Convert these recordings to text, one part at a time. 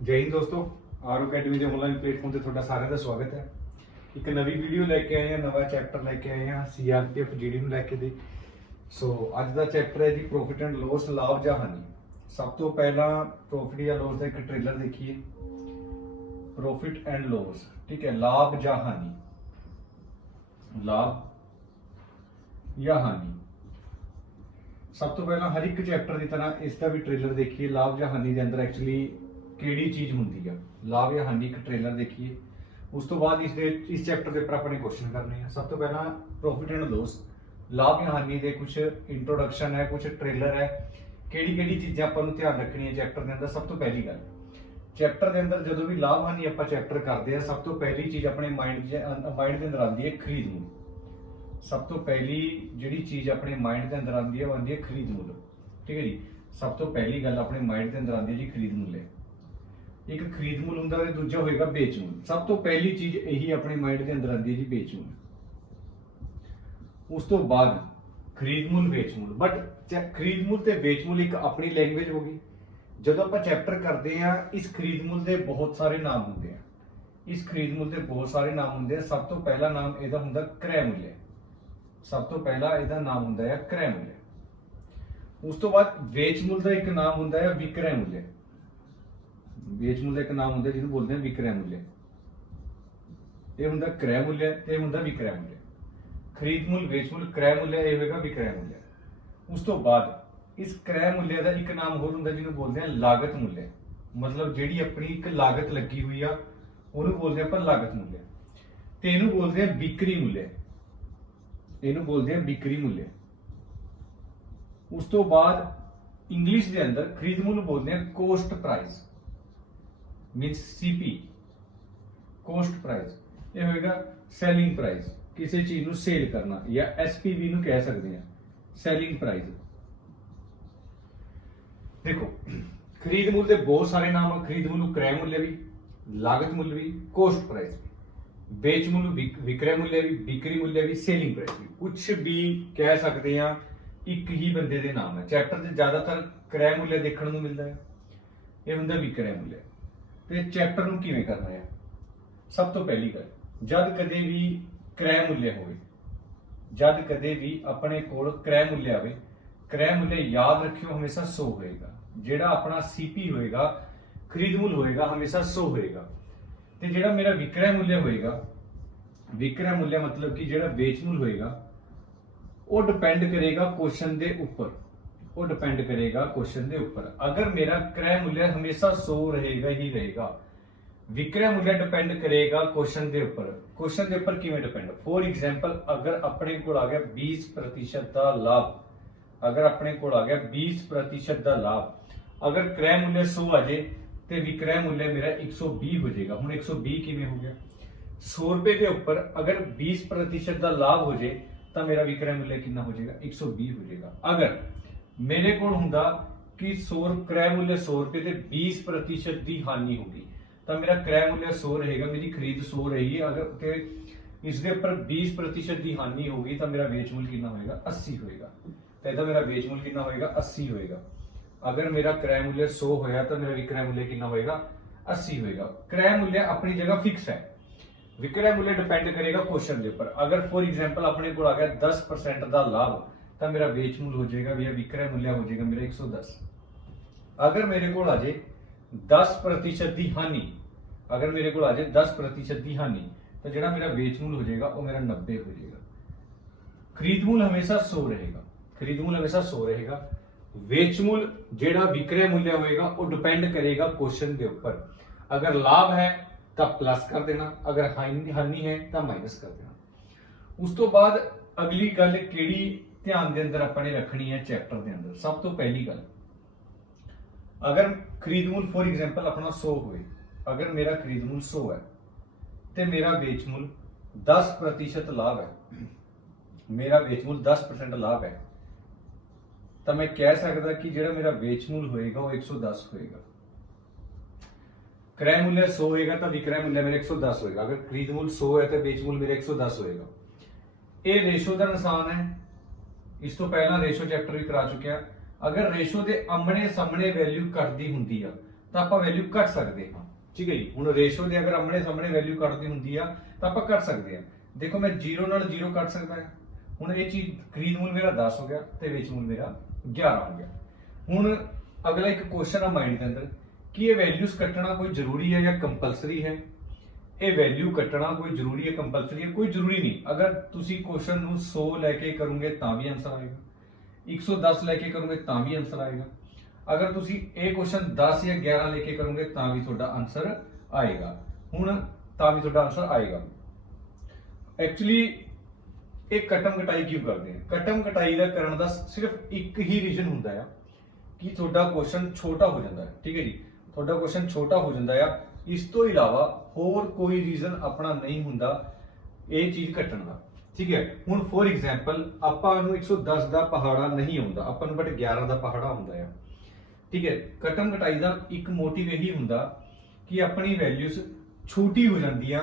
जय हिंद दोस्तों। Are academy के ऑनलाइन प्लेटफॉर्म से थोड़ा सारे का स्वागत है। एक नवी वीडियो लैके आए हैं, नवा चैप्टर लैके आए हैं CRPF GD ਨੂੰ लैके दे। सो ਅੱਜ ਦਾ ਚੈप्टर है जी प्रॉफिट एंड लॉस, लाभ ਜਾਂ ਹਾਨੀ। सब तो पहला प्रॉफिट या लॉस का एक ट्रेलर देखिए, प्रॉफिट एंड लॉस। ठीक है, लाभ ਜਾਂ ਹਾਨੀ, लाभ या हानि। सब तो पहला हर एक चैप्टर की तरह इसका भी ट्रेलर देखिए। लाभ या हानि के अंदर एक्चुअली ਕਿਹੜੀ ਚੀਜ਼ ਹੁੰਦੀ ਆ, ਲਾਭ ਜਾਂ ਹਾਨੀ, ਇੱਕ ਟ੍ਰੇਲਰ ਦੇਖੀਏ। ਉਸ ਤੋਂ ਬਾਅਦ ਇਸ ਚੈਪਟਰ ਦੇ ਉੱਪਰ ਆਪਣੇ ਕੁਐਸਚਨ ਕਰਨੇ ਆ। ਸਭ ਤੋਂ ਪਹਿਲਾਂ ਪ੍ਰੋਫਿਟ ਐਂਡ ਲਾਸ, ਲਾਭ ਜਾਂ ਹਾਨੀ ਦੇ ਕੁਝ ਇੰਟਰੋਡਕਸ਼ਨ ਹੈ, ਕੁਝ ਟ੍ਰੇਲਰ ਹੈ, ਕਿਹੜੀ ਚੀਜ਼ਾਂ ਆਪਾਂ ਨੂੰ ਧਿਆਨ ਰੱਖਣੀਆਂ ਚੈਪਟਰ ਦੇ ਅੰਦਰ। ਸਭ ਤੋਂ ਪਹਿਲੀ ਗੱਲ, ਚੈਪਟਰ ਦੇ ਅੰਦਰ ਜਦੋਂ ਵੀ ਲਾਭ ਹਾਨੀ ਆਪਾਂ ਚੈਪਟਰ ਕਰਦੇ ਆ, ਸਭ ਤੋਂ ਪਹਿਲੀ ਚੀਜ਼ ਆਪਣੇ ਮਾਈਂਡ ਦੇ ਅੰਦਰ ਆਉਂਦੀ ਹੈ ਖਰੀਦ ਮੁੱਲ। ਸਭ ਤੋਂ ਪਹਿਲੀ ਜਿਹੜੀ ਚੀਜ਼ ਆਪਣੇ ਮਾਈਂਡ ਦੇ ਅੰਦਰ ਆਉਂਦੀ ਹੈ ਉਹ ਆਉਂਦੀ ਹੈ ਖਰੀਦ ਮੁੱਲ। ਠੀਕ ਹੈ ਜੀ, ਸਭ ਤੋਂ ਪਹਿਲੀ ਗੱਲ ਆਪਣੇ ਮਾਈਂਡ ਦੇ ਅੰਦਰ ਆਉਂਦੀ ਹੈ ਜੀ ਖਰੀਦ ਮੁੱਲ ਹੈ। एक खरीद मूल होंगे तो दूजा होएगा बेच मूल। सब तो पहली चीज यही अपने माइंड के अंदर आती है जी, बेच मूल। उस तो बाद खरीद मूल, बेच मूल। बट खरीद मूल ते बेच मूल एक अपनी लैंग्वेज होगी। जब आप चैप्टर करते हैं, इस खरीद मूल के बहुत सारे नाम होंगे हैं। इस खरीद मूल के बहुत सारे नाम होंगे हैं। सब तो पहला नाम ਇਹਦਾ ਹੁੰਦਾ क्रय मूल्य। सब तो पहला ਇਹਦਾ नाम ਹੁੰਦਾ है क्रय मूल्य। उस तो बाद बेच मूल का एक नाम ਹੁੰਦਾ है विक्रय मूल्य। बेच मूल का एक नाम होंगे जिन्होंने बोलते हैं विक्रय मूल्य। ये होंगे क्रय मूल्य ते होंगे विक्रय मूल्य। खरीद मूल, बेच मूल, क्रय मूल्य, ये होगा विक्रय मूल्य। उस तो बाद इस क्रय मूल्य का एक नाम होर होंगे जिन्होंने बोलते हैं लागत मूल्य। मतलब जिहड़ी अपनी एक लागत लगी हुई आ उन्होंने बोलते हैं अपन लागत मूल्य। ते इहनूं बोलते हैं बिक्री मूल्य। इहनूं बोलते हैं बिक्री मूल्य। उस तो बाद इंग्लिश के अंदर खरीद मूल बोलते हैं coast price, means CP, coast price. ये होएगा सैलिंग प्राइस, किसी चीज ਨੂੰ सेल करना, या SPV ਨੂੰ कह सकते हैं, सैलिंग प्राइस। देखो खरीद मूल्य के बहुत सारे नाम है। खरीद मूल्य क्रय मूल्य भी, लागत मूल्य भी, कोस्ट प्राइस भी, बेच मूल्य, विक्रय मूल्य भी, बिक्री मूल्य भी, सेलिंग प्राइस भी। कुछ भी कह सकते हैं, एक ही बंदे के नाम है। चैप्टर से ज्यादातर क्रय मूल्य देखने को मिलता है, ये होंगे विक्रय मूल्य। ਤੇ ਚੈਪਟਰ ਨੂੰ ਕਿਵੇਂ ਕਰਨਾ ਹੈ? ਸਭ ਤੋਂ ਪਹਿਲੀ ਗੱਲ, ਜਦ ਕਦੇ ਵੀ ਕ੍ਰੈ ਮੁੱਲ ਹੋਵੇ, ਜਦ ਕਦੇ ਵੀ ਆਪਣੇ ਕੋਲ ਕ੍ਰੈ ਮੁੱਲ ਆਵੇ, ਕ੍ਰੈ ਮੁੱਲ ਯਾਦ ਰੱਖਿਓ ਹਮੇਸ਼ਾ 100 ਹੋਏਗਾ। ਜਿਹੜਾ ਆਪਣਾ CP ਹੋਏਗਾ, ਖਰੀਦ ਮੁੱਲ ਹੋਏਗਾ, ਹਮੇਸ਼ਾ 100 ਹੋਏਗਾ। ਤੇ ਜਿਹੜਾ ਮੇਰਾ ਵਿਕਰੈ ਮੁੱਲ ਹੋਏਗਾ, ਵਿਕਰੈ ਮੁੱਲ मतलब कि ਜਿਹੜਾ ਵੇਚ ਮੁੱਲ ਹੋਏਗਾ ਉਹ ਡਿਪੈਂਡ ਕਰੇਗਾ क्वेश्चन ਦੇ ਉੱਪਰ। वो डिपेंड करेगा क्वेश्चन के ऊपर। अगर मेरा क्रय मूल्य हमेशा 100 रहेगा ही रहेगा, विक्रय मूल्य डिपेंड करेगा क्वेश्चन के ऊपर। क्वेश्चन के ऊपर किवें डिपेंड? फॉर एग्जांपल अगर अपने को आ गया 20% का लाभ, अगर अपने को आ गया 20% का लाभ, अगर क्रय मूल्य 100 आ जाए तो विक्रय मूल्य मेरा 120 हो जाएगा। हुण 120 किवें हो गया? 100 रुपए के ऊपर अगर 20% का लाभ हो जाए तो मेरा विक्रय मूल्य कितना हो जाएगा? 120 हो जाएगा। अगर मेरे को हुंदा कि 100 क्रय मूल्य 100 रुपए ते 20% की हानि होगी तो मेरा क्रय मूल्य 100 रहेगा, मेरी खरीद 100 रहेगी। अगर इसके ऊपर 20% की हानि होगी तो मेरा बेच मूल्य कितना होएगा? 80 होएगा। तो इधर मेरा बेच मूल्य कितना होएगा? 80 होएगा। अगर मेरा क्रय मूल्य 100 होया तो मेरा विक्रय मूल्य कितना होएगा? 80 होएगा। क्रय मूल्य अपनी जगह फिक्स है, विक्रय मूल्य डिपेंड करेगा क्वेश्चन के ऊपर। अगर फॉर एग्जाम्पल अपने को आ गया 10% का लाभ तो मेरा बेच मूल्य हो जाएगा, मेरा विक्रय मूल्य हो जाएगा मेरा 110। अगर मेरे को आ जाए 10% की हानि, अगर मेरे को आ जाए 10% की हानि तो जो मेरा बेच मूल्य हो जाएगा वो मेरा 90 हो जाएगा। खरीद मूल्य हमेशा 100 रहेगा, खरीद मूल्य हमेशा 100 रहेगा। बेच मूल्य जेड़ा विक्रय मूल्य होएगा वो डिपेंड करेगा क्वेश्चन के ऊपर। अगर लाभ है तो प्लस कर देना, अगर हानि है तो माइनस कर देना। उस तो बाद अगली गल केड़ी ध्यान के अंदर अपने रखनी है चैप्टर के अंदर। सब तो पहली गल, अगर खरीद मूल फॉर एग्जाम्पल अपना 100 हुए, अगर मेरा खरीद मूल 100 है तो मेरा बेच मूल 10% लाभ है, मेरा बेच मूल 10% लाभ है, तो मैं कह सकता कि जो मेरा बेच मूल होएगा वो 110 होएगा। क्रय मूल्य 100 होएगा तो विक्रय मूल्य मेरा 110 होएगा। अगर खरीद मूल 100 है तो बेच मूल मेरा 110 होएगा। ये रेशो का निशान है। इस तो पहला रेशो चैप्टर भी करा चुके हैं। अगर रेशो के आमने सामने वैल्यू घटती होंगी है ਤਾਂ ਆਪਾਂ ਵੈਲਿਊ ਕੱਢ ਸਕਦੇ ਹਾਂ। ਠੀਕ ਹੈ ਜੀ, ਹੁਣ ਰੇਸ਼ੋ ਦੇ ਅਗਰ ਆਮਣੇ ਸਾਹਮਣੇ ਵੈਲਿਊ ਕੱਢਦੀ ਹੁੰਦੀ ਆ ਤਾਂ ਆਪਾਂ ਕੱਢ ਸਕਦੇ ਹਾਂ। ਦੇਖੋ ਮੈਂ 0 ਨਾਲ 0 ਕੱਢ ਸਕਦਾ ਹਾਂ। ਹੁਣ ਇਹ ਚੀਜ਼ ਖਰੀਦ ਮੁੱਲ ਮੇਰਾ 10 ਹੋ ਗਿਆ ਤੇ ਵੇਚ ਮੁੱਲ ਮੇਰਾ 11 ਹੋ ਗਿਆ। ਹੁਣ ਅਗਲਾ ਇੱਕ ਕੁਐਸਚਨ ਆ ਮਾਈਂਡ ਦੇ ਅੰਦਰ ਕਿ ਇਹ ਵੈਲਿਊਜ਼ ਕੱਟਣਾ ਕੋਈ ਜ਼ਰੂਰੀ ਹੈ ਜਾਂ ਕੰਪਲਸਰੀ ਹੈ। ਇਹ ਵੈਲਿਊ ਕੱਟਣਾ ਕੋਈ ਜ਼ਰੂਰੀ ਹੈ ਕੰਪਲਸਰੀ ਹੈ? ਕੋਈ ਜ਼ਰੂਰੀ ਨਹੀਂ। ਅਗਰ ਤੁਸੀਂ ਕੁਐਸਚਨ ਨੂੰ 100 ਲੈ ਕੇ ਕਰੋਗੇ ਤਾਂ ਵੀ ਆਨਸਰ ਆਏਗਾ, 110 ਲੈ ਕੇ ਕਰੋਗੇ ਤਾਂ ਵੀ ਆਨਸਰ ਆਏਗਾ। ਅਗਰ ਤੁਸੀਂ ਇਹ ਕੁਐਸਚਨ 10 ਜਾਂ 11 ਲੈ ਕੇ ਕਰੋਗੇ ਤਾਂ ਵੀ ਤੁਹਾਡਾ ਆਨਸਰ ਆਏਗਾ। ਹੁਣ ਤਾਂ ਵੀ ਤੁਹਾਡਾ ਆਨਸਰ ਆਏਗਾ। ਐਕਚੁਅਲੀ ਇਹ ਕਟਮ ਕਟਾਈ ਕਿਉਂ ਕਰਦੇ ਆ? ਕਟਮ ਕਟਾਈ ਦਾ ਕਰਨ ਦਾ ਸਿਰਫ ਇੱਕ ਹੀ ਰੀਜ਼ਨ ਹੁੰਦਾ ਆ ਕਿ ਤੁਹਾਡਾ ਕੁਐਸਚਨ ਛੋਟਾ ਹੋ ਜਾਂਦਾ ਹੈ। ਠੀਕ ਹੈ ਜੀ, ਤੁਹਾਡਾ ਕੁਐਸਚਨ ਛੋਟਾ ਹੋ ਜਾਂਦਾ ਆ। ਇਸ ਤੋਂ ਇਲਾਵਾ ਹੋਰ ਕੋਈ ਰੀਜ਼ਨ ਆਪਣਾ ਨਹੀਂ ਹੁੰਦਾ ਇਹ ਚੀਜ਼ ਕੱਟਣ ਦਾ। ਠੀਕ ਹੈ, ਹੁਣ ਫੋਰ ਐਗਜ਼ਾਮਪਲ ਆਪਾਂ ਨੂੰ 110 ਦਾ ਪਹਾੜਾ ਨਹੀਂ ਆਉਂਦਾ, ਆਪਾਂ ਨੂੰ ਬਟ 11 ਦਾ ਪਹਾੜਾ ਆਉਂਦਾ ਆ। ਠੀਕ ਹੈ, ਕਟਮ ਕਟਾਈ ਦਾ ਇੱਕ ਮੋਟਿਵ ਇਹੀ ਹੁੰਦਾ ਕਿ ਆਪਣੀ ਵੈਲਿਊਜ਼ ਛੋਟੀ ਹੋ ਜਾਂਦੀਆਂ,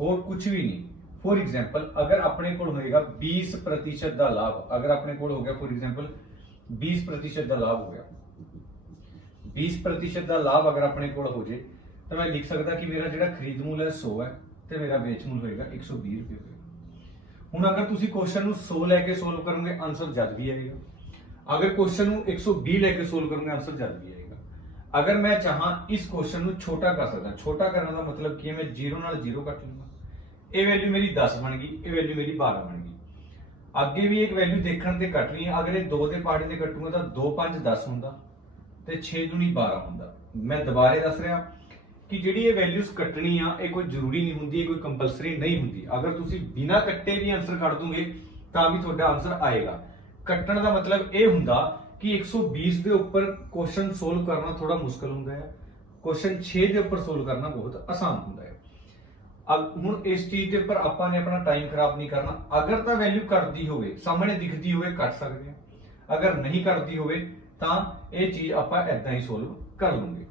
ਹੋਰ ਕੁਝ ਵੀ ਨਹੀਂ। ਫੋਰ ਐਗਜ਼ਾਮਪਲ ਅਗਰ ਆਪਣੇ ਕੋਲ ਹੋਏਗਾ 20% ਦਾ ਲਾਭ, ਅਗਰ ਆਪਣੇ ਕੋਲ ਹੋ ਗਿਆ ਫੋਰ ਐਗਜ਼ਾਮਪਲ 20% ਦਾ ਲਾਭ ਹੋ ਗਿਆ, 20% ਦਾ ਲਾਭ ਅਗਰ ਆਪਣੇ ਕੋਲ ਹੋ ਜੇ ਤਾਂ ਮੈਂ ਲਿਖ ਸਕਦਾ ਕਿ ਮੇਰਾ ਜਿਹੜਾ ਖਰੀਦ ਮੁੱਲ ਹੈ 100 ਹੈ ਤੇ ਮੇਰਾ ਵੇਚ ਮੁੱਲ ਹੋਏਗਾ 120 ਰੁਪਏ ਹੋਏਗਾ। ਹੁਣ ਅਗਰ ਤੁਸੀਂ ਕੁਐਸਚਨ ਨੂੰ 100 ਲੈ ਕੇ ਸੋਲਵ ਕਰੋਗੇ ਆਨਸਰ ਜਦ ਵੀ ਆਏਗਾ। ਅਗਰ ਕੁਐਸਚਨ ਨੂੰ 120 ਲੈ ਕੇ ਸੋਲਵ ਕਰੋਗੇ ਆਨਸਰ ਜਦ ਵੀ ਆਏਗਾ। ਅਗਰ ਮੈਂ ਚਾਹਾਂ ਇਸ ਕੁਐਸਚਨ ਨੂੰ ਛੋਟਾ ਕਰ ਸਕਦਾ। ਛੋਟਾ ਕਰਨ ਦਾ ਮਤਲਬ ਕੀ ਹੈ? ਮੈਂ 0 ਨਾਲ 0 ਕੱਟ ਲੂੰਗਾ, ਇਹ ਵੈਲਿਊ ਮੇਰੀ 10 ਬਣ ਗਈ, ਇਹ ਵੈਲਿਊ ਮੇਰੀ 12 ਬਣ ਗਈ। ਅੱਗੇ ਵੀ ਇੱਕ ਵੈਲਿਊ ਦੇਖਣ ਤੇ ਕੱਟਣੀ ਹੈ। ਅਗਰ ਇਹ 2 ਦੇ ਪਹਾੜੇ ਤੇ ਕੱਟੂਗਾ ਤਾਂ 2 5 10 ਹੁੰਦਾ ਤੇ 6 ਦੂਣੀ 12 ਹੁੰਦਾ। ਮੈਂ ਦੁਬਾਰੇ ਦੱਸ ਰਿਹਾ ਕਿ ਜਿਹੜੀ ਇਹ ਵੈਲਿਊਜ਼ ਕੱਟਣੀ ਆ ਇਹ ਕੋਈ ਜ਼ਰੂਰੀ ਨਹੀਂ ਹੁੰਦੀ, ਇਹ ਕੋਈ ਕੰਪਲਸਰੀ ਨਹੀਂ ਹੁੰਦੀ। ਅਗਰ ਤੁਸੀਂ ਬਿਨਾਂ ਕੱਟੇ ਵੀ ਆਨਸਰ ਕੱਢ ਦੋਗੇ ਤਾਂ ਵੀ ਤੁਹਾਡਾ ਆਨਸਰ ਆਏਗਾ। ਕੱਟਣ ਦਾ ਮਤਲਬ ਇਹ ਹੁੰਦਾ ਕਿ 120 ਦੇ ਉੱਪਰ ਕੁਐਸਚਨ ਸੋਲਵ ਕਰਨਾ ਥੋੜਾ ਮੁਸ਼ਕਲ ਹੁੰਦਾ ਹੈ, ਕੁਐਸਚਨ 6 ਦੇ ਉੱਪਰ ਸੋਲਵ ਕਰਨਾ ਬਹੁਤ ਆਸਾਨ ਹੁੰਦਾ ਹੈ। ਹੁਣ ਇਸ ਚੀਜ਼ ਦੇ ਉੱਪਰ ਆਪਾਂ ਨੇ ਆਪਣਾ ਟਾਈਮ ਖਰਾਬ ਨਹੀਂ ਕਰਨਾ। ਅਗਰ ਤਾਂ ਵੈਲਿਊ ਕੱਟਦੀ ਹੋਵੇ, ਸਾਹਮਣੇ ਦਿਖਦੀ ਹੋਵੇ, ਕੱਟ ਸਕਦੇ ਹਾਂ। ਅਗਰ ਨਹੀਂ ਕੱਟਦੀ ਹੋਵੇ ਤਾਂ ਇਹ ਚੀਜ਼ ਆਪਾਂ ਐਦਾਂ ਹੀ ਸੋਲਵ ਕਰ ਲਵਾਂਗੇ।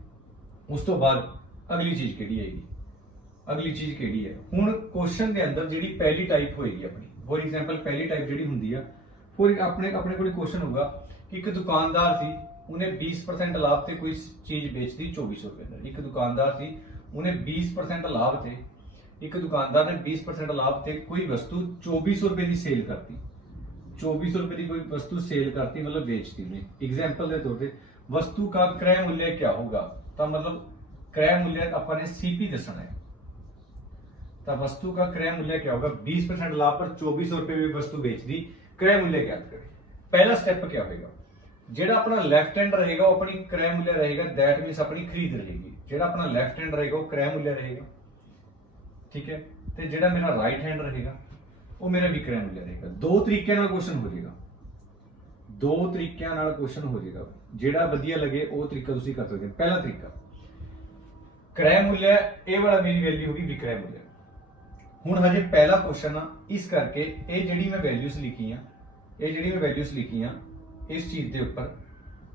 ਉਸ ਤੋਂ ਬਾਅਦ ਅਗਲੀ ਚੀਜ਼ ਕਿਹੜੀ ਆਏਗੀ? ਅਗਲੀ ਚੀਜ਼ ਕਿਹੜੀ ਹੈ? ਹੁਣ ਕੁਐਸਚਨ ਦੇ ਅੰਦਰ ਜਿਹੜੀ ਪਹਿਲੀ ਟਾਈਪ ਹੋਏਗੀ ਆਪਣੀ, ਫੋਰ ਐਗਜ਼ਾਮਪਲ ਪਹਿਲੀ ਟਾਈਪ ਜਿਹੜੀ ਹੁੰਦੀ ਆ, ਆਪਣੇ ਕੋਲ ਕੁਐਸਚਨ ਹੋਊਗਾ ਕਿ ਇੱਕ ਦੁਕਾਨਦਾਰ ਸੀ, ਉਹਨੇ 20% ਲਾਭ ਤੇ ਕੋਈ ਚੀਜ਼ ਵੇਚਦੀ 2400 ਰੁਪਏ ਦਾ। ਇੱਕ ਦੁਕਾਨਦਾਰ ਸੀ, ਉਹਨੇ 20% ਲਾਭ ਤੇ, ਇੱਕ ਦੁਕਾਨਦਾਰ ਨੇ 20% ਲਾਭ ਤੇ ਕੋਈ ਵਸਤੂ 2400 ਰੁਪਏ ਦੀ ਸੇਲ ਕਰਤੀ। 2400 ਰੁਪਏ ਦੀ ਕੋਈ ਵस्तु सेल करती मतलब बेचती में। एग्जाम्पल के तौर पे वस्तु का क्रय मूल्य क्या होगा? तो मतलब क्रय मूल्य अपन ने सीपी दसना है। तो वस्तु का क्रय मूल्य क्या होगा? 20% लाभ पर 2400 रुपए में वस्तु बेच दी, क्रय मूल्य ज्ञात करें। पहला स्टेप क्या होगा? जेड़ा अपना लेफ्ट हैंड रहेगा वो अपनी क्रय मूल्य रहेगा, दैट मींस अपनी खरीद रहेगी। जेड़ा अपना लेफ्ट हैंड रहेगा वो क्रय मूल्य रहेगा, ठीक है। ते जेड़ा मेरा राइट हैंड रहेगा वो मेरा विक्रय मूल्य रहेगा। दो तरीके नाल क्वेश्चन हो जाएगा, दो तरीके नाल क्वेश्चन हो जाएगा। जेड़ा वधिया लगे वो तरीका तुसीं कर सकदे हो। पहला तरीका क्रय मूल्य, ये वाला मेरी वैल्यू होगी विक्रय मूल्य। हुण हजे पहला क्वेश्चन आ, इस करके ये जिहड़ी मैं वैल्यूज लिखी आ, ये जिहड़ी मैं वैल्यूज लिखी आ, इस चीज के उपर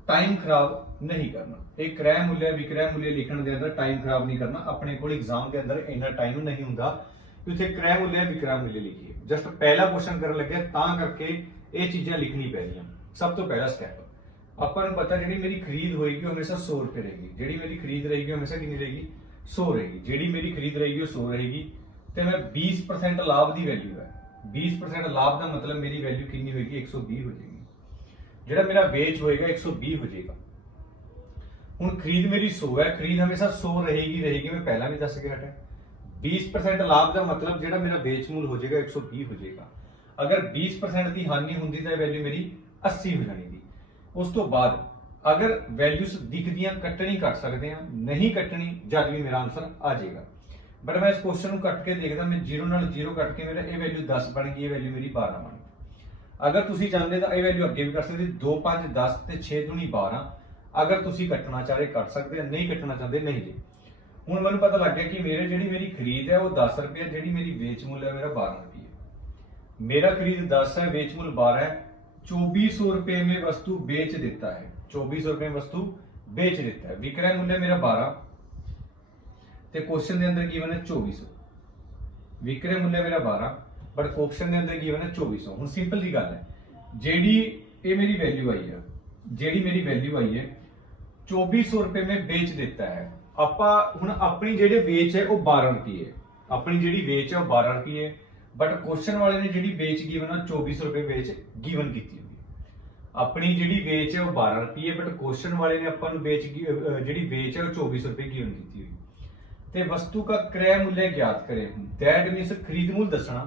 टाइम खराब नहीं करना। एक क्रय मूल्य विक्रय मूल्य लिखण दे अंदर टाइम खराब नहीं करना। अपने को एग्जाम के अंदर इन्ना टाइम नहीं हुंदा कि उत्थे क्रय मूल्य विक्रय मूल्य लिखिए। जस्ट पहला क्वेश्चन करन लगे तां करके ये चीज़ां लिखनी पै रही। सब तो पहला स्टैप ਆਪਾਂ ਨੂੰ ਪਤਾ ਜਿਹੜੀ ਮੇਰੀ ਖਰੀਦ ਹੋਏਗੀ ਉਹ ਹਮੇਸ਼ਾ 100 ਰੁਪਏ ਰਹੇਗੀ। ਜਿਹੜੀ ਮੇਰੀ ਖਰੀਦ ਰਹੇਗੀ ਉਹ ਹਮੇਸ਼ਾ ਕਿੰਨੀ ਰਹੇਗੀ? 100 ਰਹੇਗੀ। ਜਿਹੜੀ ਮੇਰੀ ਖਰੀਦ ਰਹੇਗੀ ਉਹ 100 ਰਹੇਗੀ ਤੇ ਮੈਂ 20% ਲਾਭ ਦੀ ਵੈਲਿਊ ਹੈ। 20% ਲਾਭ ਦਾ ਮਤਲਬ ਮੇਰੀ ਵੈਲਿਊ ਕਿੰਨੀ ਹੋਏਗੀ? 120 ਹੋ ਜਾਏਗੀ। ਜਿਹੜਾ ਮੇਰਾ ਵੇਚ ਹੋਏਗਾ 120 ਹੋ ਜਾਏਗਾ। ਹੁਣ ਖਰੀਦ ਮੇਰੀ 100 ਹੈ, ਖਰੀਦ ਹਮੇਸ਼ਾ 100 ਰਹੇਗੀ। ਮੈਂ ਪਹਿਲਾਂ ਵੀ ਦੱਸ ਕੇ ਹਟਿਆ। 20% ਲਾਭ ਦਾ ਮਤਲਬ ਜਿਹੜਾ ਮੇਰਾ ਵੇਚ ਮੁੱਲ ਹੋ ਜਾਏਗਾ 120 ਹੋ ਜਾਏਗਾ। ਅਗਰ 20% ਦੀ ਹਾਨੀ ਹੁੰਦੀ ਤਾਂ ਵੈਲਿਊ ਮੇਰੀ 80 ਹੋ ਜਾਣੀ। उस तो बाद अगर वैल्यूज दिखदियां कट्टनी कट सकते हैं, नहीं कट्टनी जब भी मेरा आंसर आ जाएगा। बट मैं इस क्वेश्चन को कट के देखदा, मैं 0 नाल 0 कट के मेरा ये वैल्यू 10 बन गई, ये वैल्यू मेरी 12 बन गई। अगर तुसी चाहते तो ये वैल्यू अगे भी कर सकते, 2 5 10 ते 6 दूनी 12। अगर तुसी कटना चाह रहे कट सकते हैं, नहीं कटना चाहते नहीं जी। हुण मैनूं पता लग गया कि मेरी खरीद है वो 10 रुपये, जिहड़ी मेरी बेच मूल्य है मेरा 12 रुपये। मेरा खरीद 10 है, बेच मूल्य 12 है। 2400 रुपए में वस्तु बेच देता है, 2400 रुपए में वस्तु बेच देता है। विक्रय मूल्य मेरा 12 ते क्वेश्चन के अंदर गिवन है 2400। विक्रय मूल्य मेरा 12 बट क्वेश्चन के अंदर गिवन है 2400। हुण सिंपल दी गल है, जेडी ये मेरी वैल्यू आई है, जेडी मेरी वैल्यू आई है 2400 रुपए में बेच देता है। ਆਪਾਂ ਹੁਣ ਆਪਣੀ ਜਿਹੜੇ ਵੇਚ ਹੈ ਉਹ 12 ਰੁਪਏ, ਆਪਣੀ ਜਿਹੜੀ ਵੇਚ ਹੈ ਉਹ 12 ਰੁਪਏ, ਬਟ ਕੁਐਸਚਨ ਵਾਲੇ ਨੇ ਜਿਹੜੀ ਵੇਚ ਗਿਵਨ ਆ 2400 ਰੁਪਏ ਵੇਚ ਗਿਵਨ ਕੀਤੀ ਹੋਈ ਹੈ। ਆਪਣੀ ਜਿਹੜੀ ਵੇਚ ਹੈ ਉਹ 12 ਰੁਪਏ, ਬਟ ਕੁਐਸਚਨ ਵਾਲੇ ਨੇ ਆਪਾਂ ਨੂੰ ਵੇਚ ਜਿਹੜੀ ਵੇਚ ਹੈ ਉਹ 2400 ਰੁਪਏ ਗਿਵਨ ਕੀਤੀ ਹੋਈ। ਤੇ ਵਸਤੂ ਦਾ ਕ੍ਰੈ ਮੁੱਲ ਗਿਆਤ ਕਰੇ, ਦੈਟ ਮੀਨਸ ਖਰੀਦ ਮੁੱਲ ਦੱਸਣਾ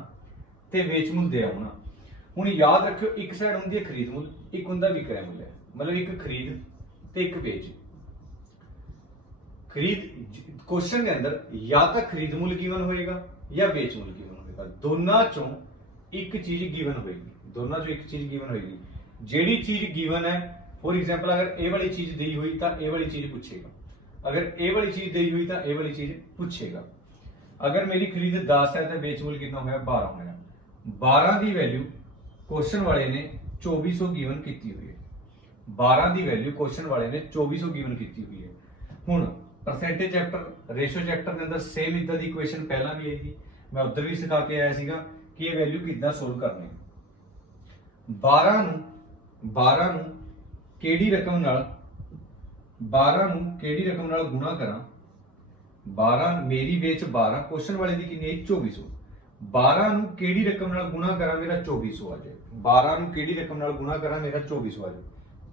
ਤੇ ਵੇਚ ਮੁੱਲ ਦੇ ਆਉਣਾ। ਹੁਣ ਯਾਦ ਰੱਖਿਓ, ਇੱਕ ਸਾਈਡ ਹੁੰਦੀ ਹੈ ਖਰੀਦ ਮੁੱਲ, ਇੱਕ ਹੁੰਦਾ ਵਿਕਰੈ ਮੁੱਲ ਹੈ, ਮਤਲਬ ਇੱਕ ਖਰੀਦ ਤੇ ਇੱਕ ਵੇਚ। खरीद क्वेश्चन के अंदर या तो खरीद मूल्य गिवन होएगा या बेच मूल्य गिवन होएगा, दोनों चों एक चीज गिवन होएगी, दोनों चों एक चीज गिवन होएगी। जेडी चीज गिवन है, फॉर एग्जांपल अगर ए वाली चीज दी हुई तो ए वाली चीज पूछेगा, अगर ए वाली चीज दी हुई तो ए वाली चीज पूछेगा। अगर मेरी खरीद 10 है तो बेच मूल्य कितना होया 12 होया। 12 की वैल्यू क्वेश्चन वाले ने 2400 गिवन की हुई है, 12 की वैल्यू क्वेश्चन वाले ने 2400 गिवन की हुई है। हुण परसेंटेज चैप्टर रेशियो चैप्टर के अंदर सेम इदा दी इक्वेशन पहला भी आई थी, मैं उधर भी सिखा के आया सीगा कि ये वैल्यू कितना सोल्व करनी। 12 ਨੂੰ ਕਿਹੜੀ ਰਕਮ ਨਾਲ 12 ਨੂੰ ਕਿਹੜੀ ਰਕਮ ਨਾਲ ਗੁਣਾ ਕਰਾਂ। 12 ਮੇਰੀ ਵੇਚ 12, क्वेश्चन वाले ਦੀ ਕਿੰਨੀ ਹੈ 2400। 12 ਨੂੰ ਕਿਹੜੀ ਰਕਮ ਨਾਲ ਗੁਣਾ ਕਰਾਂ ਮੇਰਾ 2400 ਆ ਜਾਏ। 12 ਨੂੰ ਕਿਹੜੀ ਰਕਮ ਨਾਲ ਗੁਣਾ ਕਰਾਂ ਮੇਰਾ 2400 ਆ ਜਾਏ।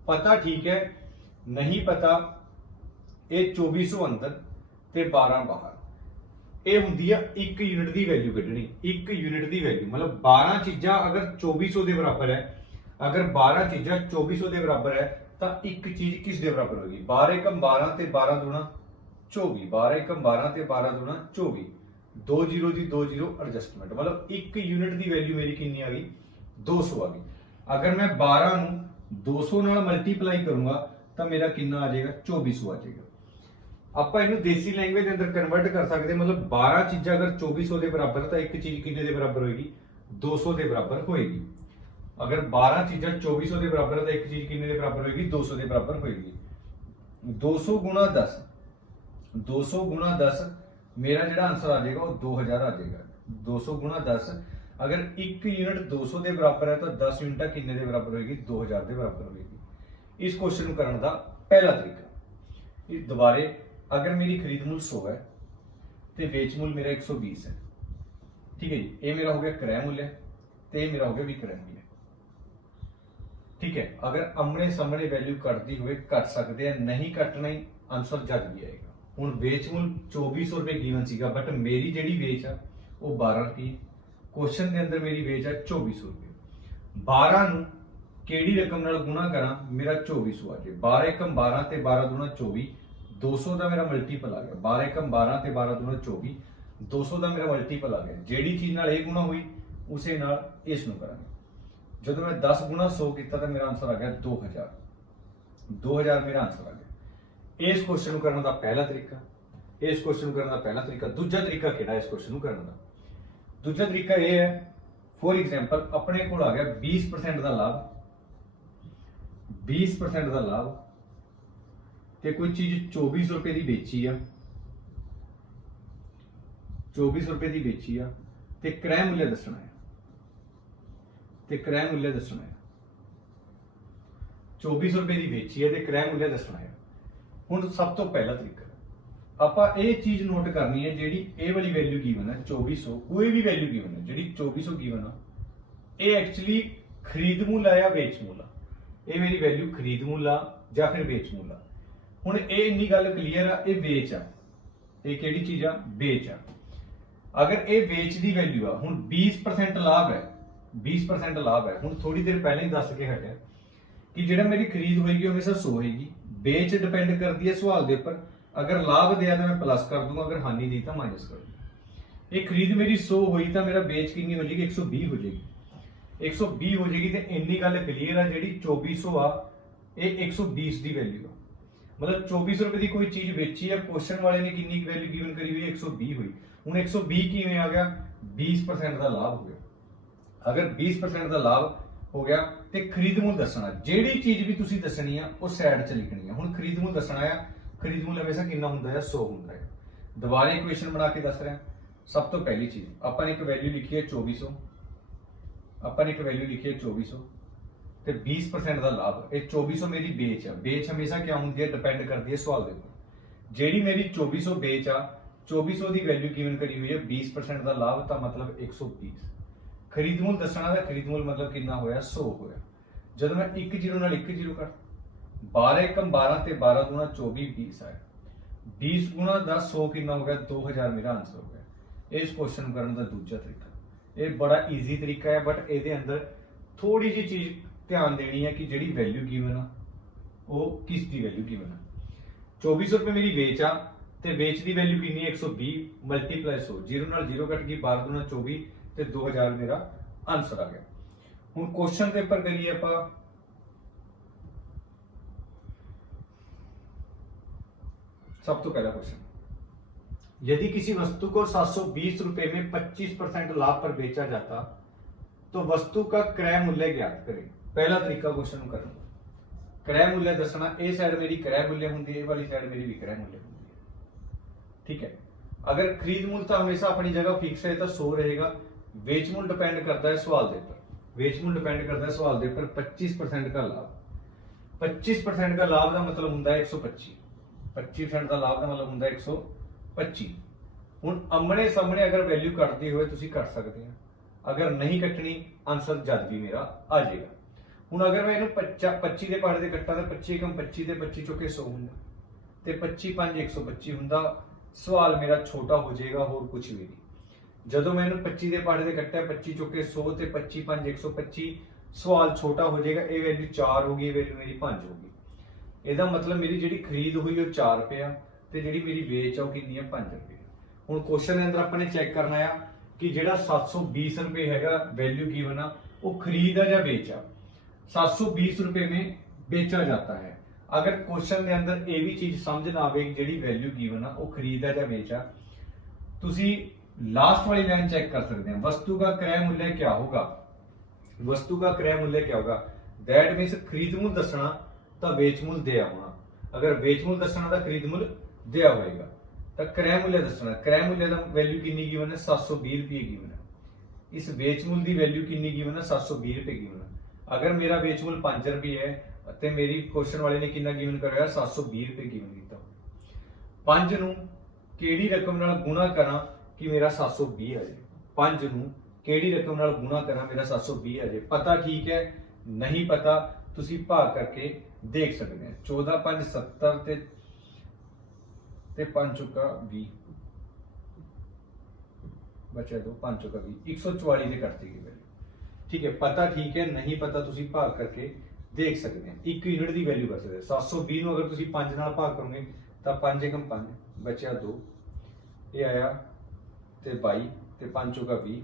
ਪਤਾ ਠੀਕ ਹੈ, ਨਹੀਂ ਪਤਾ ਇਹ 2400 ਅੰਦਰ ਤੇ 12 ਬਾਹਰ। ਇਹ ਹੁੰਦੀ ਆ 1 ਯੂਨਿਟ ਦੀ ਵੈਲਿਊ ਕੱਢਣੀ, 1 ਯੂਨਿਟ ਦੀ ਵੈਲਿਊ ਮਤਲਬ 12 ਚੀਜ਼ਾਂ ਅਗਰ 2400 ਦੇ ਬਰਾਬਰ ਹੈ, ਅਗਰ 12 ਚੀਜ਼ਾਂ 2400 ਦੇ ਬਰਾਬਰ ਹੈ ਤਾਂ ਇੱਕ ਚੀਜ਼ ਕਿਸ ਦੇ ਬਰਾਬਰ ਹੋਗੀ। 12 ਏਕਮ 12 ਤੇ 12 ਦੂਣਾ 24, 12 ਏਕਮ 12 ਤੇ 12 ਦੂਣਾ 24, 2 0 ਦੀ 2 0 ਐਡਜਸਟਮੈਂਟ, ਮਤਲਬ 1 ਯੂਨਿਟ ਦੀ ਵੈਲਿਊ ਮੇਰੀ ਕਿੰਨੀ ਆ ਗਈ 200 ਆ ਗਈ। ਅਗਰ ਮੈਂ 12 ਨੂੰ 200 ਨਾਲ ਮਲਟੀਪਲਾਈ ਕਰੂੰਗਾ ਤਾਂ ਮੇਰਾ ਕਿੰਨਾ ਆ ਜਾਏਗਾ 2400 ਆ ਜਾਏਗਾ। ਆਪਾਂ ਇਹਨੂੰ ਦੇਸੀ ਲੈਂਗੁਏਜ ਦੇ ਅੰਦਰ ਕਨਵਰਟ ਕਰ ਸਕਦੇ, ਮਤਲਬ 12 ਚੀਜ਼ਾਂ ਅਗਰ 2400 ਦੇ ਬਰਾਬਰ ਤਾਂ ਇੱਕ ਚੀਜ਼ ਕਿੰਨੇ ਦੇ ਬਰਾਬਰ ਹੋਏਗੀ 200 ਦੇ ਬਰਾਬਰ ਹੋਏਗੀ। ਅਗਰ 12 ਚੀਜ਼ਾਂ 2400 ਦੇ ਬਰਾਬਰ ਤਾਂ ਇੱਕ ਚੀਜ਼ ਕਿੰਨੇ ਦੇ ਬਰਾਬਰ ਹੋਏਗੀ 200 ਦੇ ਬਰਾਬਰ ਹੋਏਗੀ। 200 ਗੁਣਾ 10, 200 ਗੁਣਾ 10 ਮੇਰਾ ਜਿਹੜਾ ਆਨਸਰ ਆ ਜਾਏਗਾ ਉਹ 2000 ਆ ਜਾਏਗਾ। 200 ਗੁਣਾ 10 ਅਗਰ 1 ਯੂਨਿਟ 200 ਦੇ ਬਰਾਬਰ ਹੈ ਤਾਂ 10 ਯੂਨਿਟਾਂ ਕਿੰਨੇ ਦੇ ਬਰਾਬਰ ਹੋਏਗੀ 2000 ਦੇ ਬਰਾਬਰ ਹੋਏਗੀ। ਇਸ ਕੁਐਸਚਨ ਨੂੰ ਕਰਨ ਦਾ ਪਹਿਲਾ ਤਰੀਕਾ, ਇਹ ਦੁਬਾਰੇ अगर मेरी खरीद मूल्य 100 है तो बेच मूल्य मेरा 120 है, ठीक है जी। ये मेरा हो गया क्रय मूल्य तो ये मेरा हो गया विक्रय मूल्य, ठीक है। अगर आमने सामने वैल्यू कटती हुए कट सकते हैं, नहीं कटना ही आंसर जज भी आएगा। हुण बेच मूल्य 2400 रुपए गिवन सीगा, बट मेरी जिहड़ी बेच है वो 12 रुपये, क्वेश्चन के अंदर मेरी बेच है 2400 रुपये। 12 नूं किहड़ी रकम नाल गुणा करा मेरा 2400 आ जाए। 12 एकम 12 ते 12 दूना 24, 200 का मेरा मल्टीपल आ गया। 12 एकम 12 ते 12 दूना 24, 200 का मेरा मल्टीपल आ गया। जेडी चीज नाल ये गुणा हुई उसे नाल इस नूं करांगे। जब मैं 10 गुणा 100 किया तो मेरा आंसर आ गया 2000, 2000 मेरा आंसर आ गया। इस क्वेश्चन नूं करने का पहला तरीका, इस क्वेश्चन नूं करने का पहला तरीका। दूजा तरीका किहड़ा इस क्वेश्चन नूं करने का? दूजा तरीका यह है, फॉर एग्जाम्पल अपने कोल आ गया 20% का लाभ, 20% का लाभ ते कोई चीज 2400 रुपए की बेची आ, 2400 रुपए की बेची आ ते क्रय मूल्य दसना है, ते क्रय मूल्य दसना है। 2400 रुपए की बेची है ते क्रय मूल्य दसना है। हुण सब तो पहला तरीका आपां ये चीज नोट करनी है, जिहड़ी ए वाली वैल्यू गिवन है 2400, कोई भी वैल्यू गिवन है जिहड़ी 2400 गिवन आ, ये एक्चुअली खरीद मूल्य आ या बेच मूल्य आ। ये मेरी वैल्यू खरीद मूल्य आ या फिर बेच मूल्य आ। हुण ये इन्नी गल क्लीयर आ, ये बेच आ, ये किहड़ी चीज आ बेच आ। अगर ये बेच दी वैल्यू आ, हुण 20% लाभ है, 20% लाभ है। हुण थोड़ी देर पहले ही दस के हटिया कि जिहड़ा मेरी खरीद होएगी वो हमेशा 100 होएगी। बेच डिपेंड करती है सवाल के उपर, अगर लाभ दिया तो मैं प्लस कर दूंगा, अगर हानि दी तो माइनस कर दूंगा। ये खरीद मेरी 100 हुई तो मेरा बेच कितनी हो जाएगी 120 हो जाएगी, 120 हो जाएगी। तो इन्नी गल क्लीयर है, जिहड़ी 2400 आ ये 120 की वैल्यू आ, मतलब 2400 रुपए की कोई चीज बेची है, क्वेश्चन वाले ने कितनी वैल्यू गिवन करी हुई 120 हुई। हुण 120 किवें आ गया 20% का लाभ हो गया। अगर 20% का लाभ हो गया तो खरीद मूल्य दसना, जिहड़ी चीज भी तुसीं दसनी है वो साइड च लिखनी है। हुण खरीद मूल्य दसना है, खरीद मूल्य हमेशा कितना हुंदा है 100 हुंदा है। दोबारा इक्वेशन बना के दस रहे हैं। सब तो पहली चीज अपन एक वैल्यू लिखी है 2400, अपन एक वैल्यू लिखी है 2400 ਤੇ 20% ਦਾ ਲਾਭ। ਇਹ 2400 ਮੇਰੀ ਵੇਚ ਆ। ਵੇਚ ਹਮੇਸ਼ਾ ਕਿਆ ਹੁੰਦੀ ਹੈ, ਡਿਪੈਂਡ ਕਰਦੀ ਹੈ ਸਵਾਲ ਦੇ ਉੱਪਰ। ਜਿਹੜੀ ਮੇਰੀ 2400 ਵੇਚ ਆ, 2400 ਦੀ ਵੈਲਿਊ ਗਿਵਨ ਕਰੀ ਹੋਈ ਹੈ 20% ਦਾ ਲਾਭ, ਤਾਂ ਮਤਲਬ 120। ਖਰੀਦ ਮੁੱਲ ਦੱਸਣਾ ਦਾ ਖਰੀਦ ਮੁੱਲ ਮਤਲਬ ਕਿੰਨਾ ਹੋਇਆ, 100 ਹੋਇਆ। ਜਦੋਂ ਮੈਂ 1 0 ਨਾਲ 1 0 ਕਰ 12 × 12 ਤੇ 12 × 24 20 ਆਇਆ। 20 × 10 100 ਕਿੰਨਾ ਹੋ ਗਿਆ, 2000 ਮੇਰਾ ਆਨਸਰ ਹੋ ਗਿਆ। ਇਸ ਕੁਐਸਚਨ ਨੂੰ ਕਰਨ ਦਾ ਦੂਜਾ ਤਰੀਕਾ, ਇਹ ਬੜਾ ਈਜ਼ੀ ਤਰੀਕਾ ਹੈ, ਬਟ ਇਹਦੇ ਅੰਦਰ ਥੋੜੀ ਜਿਹੀ ਚੀਜ਼ ਧਿਆਨ ਦੇਣੀ ਹੈ ਕਿ ਜਿਹੜੀ ਵੈਲਿਊ ਗਿਵਨ ਆ ਉਹ ਕਿਸ ਦੀ ਵੈਲਿਊ ਗਿਵਨ ਆ। 2400 ਰੁਪਏ ਮੇਰੀ ਵੇਚ ਆ, ਤੇ ਵੇਚ ਦੀ ਵੈਲਿਊ ਕਿੰਨੀ ਹੈ, 120 ਮਲਟੀਪਲਾਈ 100। 0 ਨਾਲ 0 ਕੱਟ ਗਈ, 12 × 24 ਤੇ 2000 ਮੇਰਾ ਆਨਸਰ ਆ ਗਿਆ। ਹੁਣ क्वेश्चन पेपर करिए आप। सब तो पहला क्वेश्चन, यदि किसी वस्तु को 720 रुपए में 25% लाभ पर बेचा जाता तो वस्तु का क्रय मूल्य ज्ञात करें। पहला तरीका क्वेश्चन करने का, क्रय मूल्य दसना। ए साइड मेरी क्रय मूल्य होंगी, ए वाली साइड मेरी विक्रय मूल्य होंगी है, ठीक है। अगर खरीद मूल्य तो हमेशा अपनी जगह फिक्स है तो 100 रहेगा। वेच मूल्य डिपेंड करता है सवाल के ऊपर, वेच मूल्य डिपेंड करता है सवाल के ऊपर। 25% का लाभ, 25% का लाभ का मतलब होंगे 125। 25% का लाभ का मतलब होंगे 125। हुण आमने सामने अगर वैल्यू कटती हुए तुसीं कर सकते हैं, अगर नहीं कटनी आंसर जद भी मेरा आ जाएगा। हुण अगर मैं इहनूं 25 के पहाड़े से कट्टा तो 25 × 25 ते 25 चौके 100 होंगे, तो 25 × 5 125 होंगे। सवाल मेरा छोटा हो जाएगा, होर कुछ भी नहीं। जदों मैं 25 के पहाड़े से कट्टा 25 चौके 100 ते 25 × 5 125, सवाल छोटा हो जाएगा। ये वैल्यू 4 होगी, वैल्यू मेरी 5 होगी। इसका मतलब मेरी जी खरीद हुई वो 4 रुपये आ, तो जी मेरी वेच आ वो कितनी है 5 रुपये। हुण क्वेश्चन के अंदर अपने चेक करना है कि जो 720 रुपये है वैल्यू गिवन आ वो खरीद आ या बेच आ। 720 रुपये में बेचा जाता है। अगर क्वेश्चन के अंदर ये भी चीज समझ ना आवे कि जी वैल्यू गिवन आ वो खरीद आ या बेच आ, तुसी लास्ट वाली लाइन चेक कर सकते हैं। वस्तु का क्रय मूल्य क्या होगा, वस्तु का क्रय मूल्य क्या होगा, दैट मीन्स खरीद मूल्य दसना तो वेच मूल्य दिया होना। अगर वेच मूल्य दसना तो खरीद मूल्य दिया होएगा। तो क्रय मूल्य दसना, क्रय मूल्य का वैल्यू कितनी गिवन है 720 रुपये गिवन है। इस वेच मूल्य की वैल्यू कितनी गिवन है 720 रुपये गिवन है। अगर मेरा वेच मूल्य 5 रुपये है तो मेरी क्वेश्चन वाले ने कितना गिवन कराया 720 रुपये गिवन किया। 5 नूं किहड़ी रकम नाल गुणा करा कि मेरा 720 आ जाए। 5 नूं किहड़ी रकम नाल गुणा करा मेरा 720 आ जाए। पता ठीक है, नहीं पता तुसी भाग करके देख सकते हैं। 14 × 5 70 ते 5 चौका 20 बचा 2 5 चौका 20 144 से कटती गई वैल्यू, ठीक है। पता ठीक है, नहीं पता तुसी भाग करके देख सकते हैं। 1 यूनिट की वैल्यू कर सकते हैं। 720 अगर तुसी 5 नाल भाग करोगे तो 5 × 5 बचा 2, ये आया ते 22 ते 5 चौका 20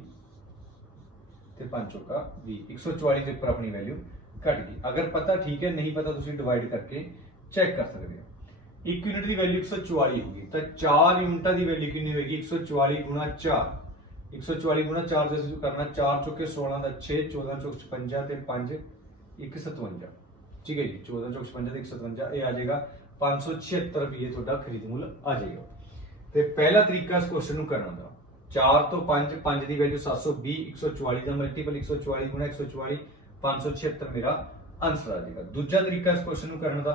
ते 5 चौका 20 144 के ऊपर अपनी वैल्यू घट गई। अगर पता ठीक है, नहीं पता तुसी डिवाइड करके चेक कर सकते हो। 1 यूनिट की वैल्यू 144 होगी तो 4 यूनिटा की वैल्यू कितनी होगी 144 × 4। 144 × 4 जैसे करना 4 चौके 16 का 6 14 चौक 56 ते 5 1 57, ठीक है जी। 14 चौक 56 ते 157 ये आ जाएगा 576 रुपये ਤੁਹਾਡਾ खरीद मूल्य आ जाएगा। तो पहला तरीका इस क्वेश्चन ਨੂੰ ਕਰਨ ਦਾ 4 ਤੋਂ 5 5 ਦੀ ਵੈਲਿਊ 720 144 ਦਾ ਮਲਟੀਪਲ 144 × 144 576 ਮੇਰਾ ਆਨਸਰ ਆ ਜਾਏਗਾ। ਦੂਜਾ ਤਰੀਕਾ ਇਸ क्वेश्चन ਨੂੰ ਕਰਨ ਦਾ,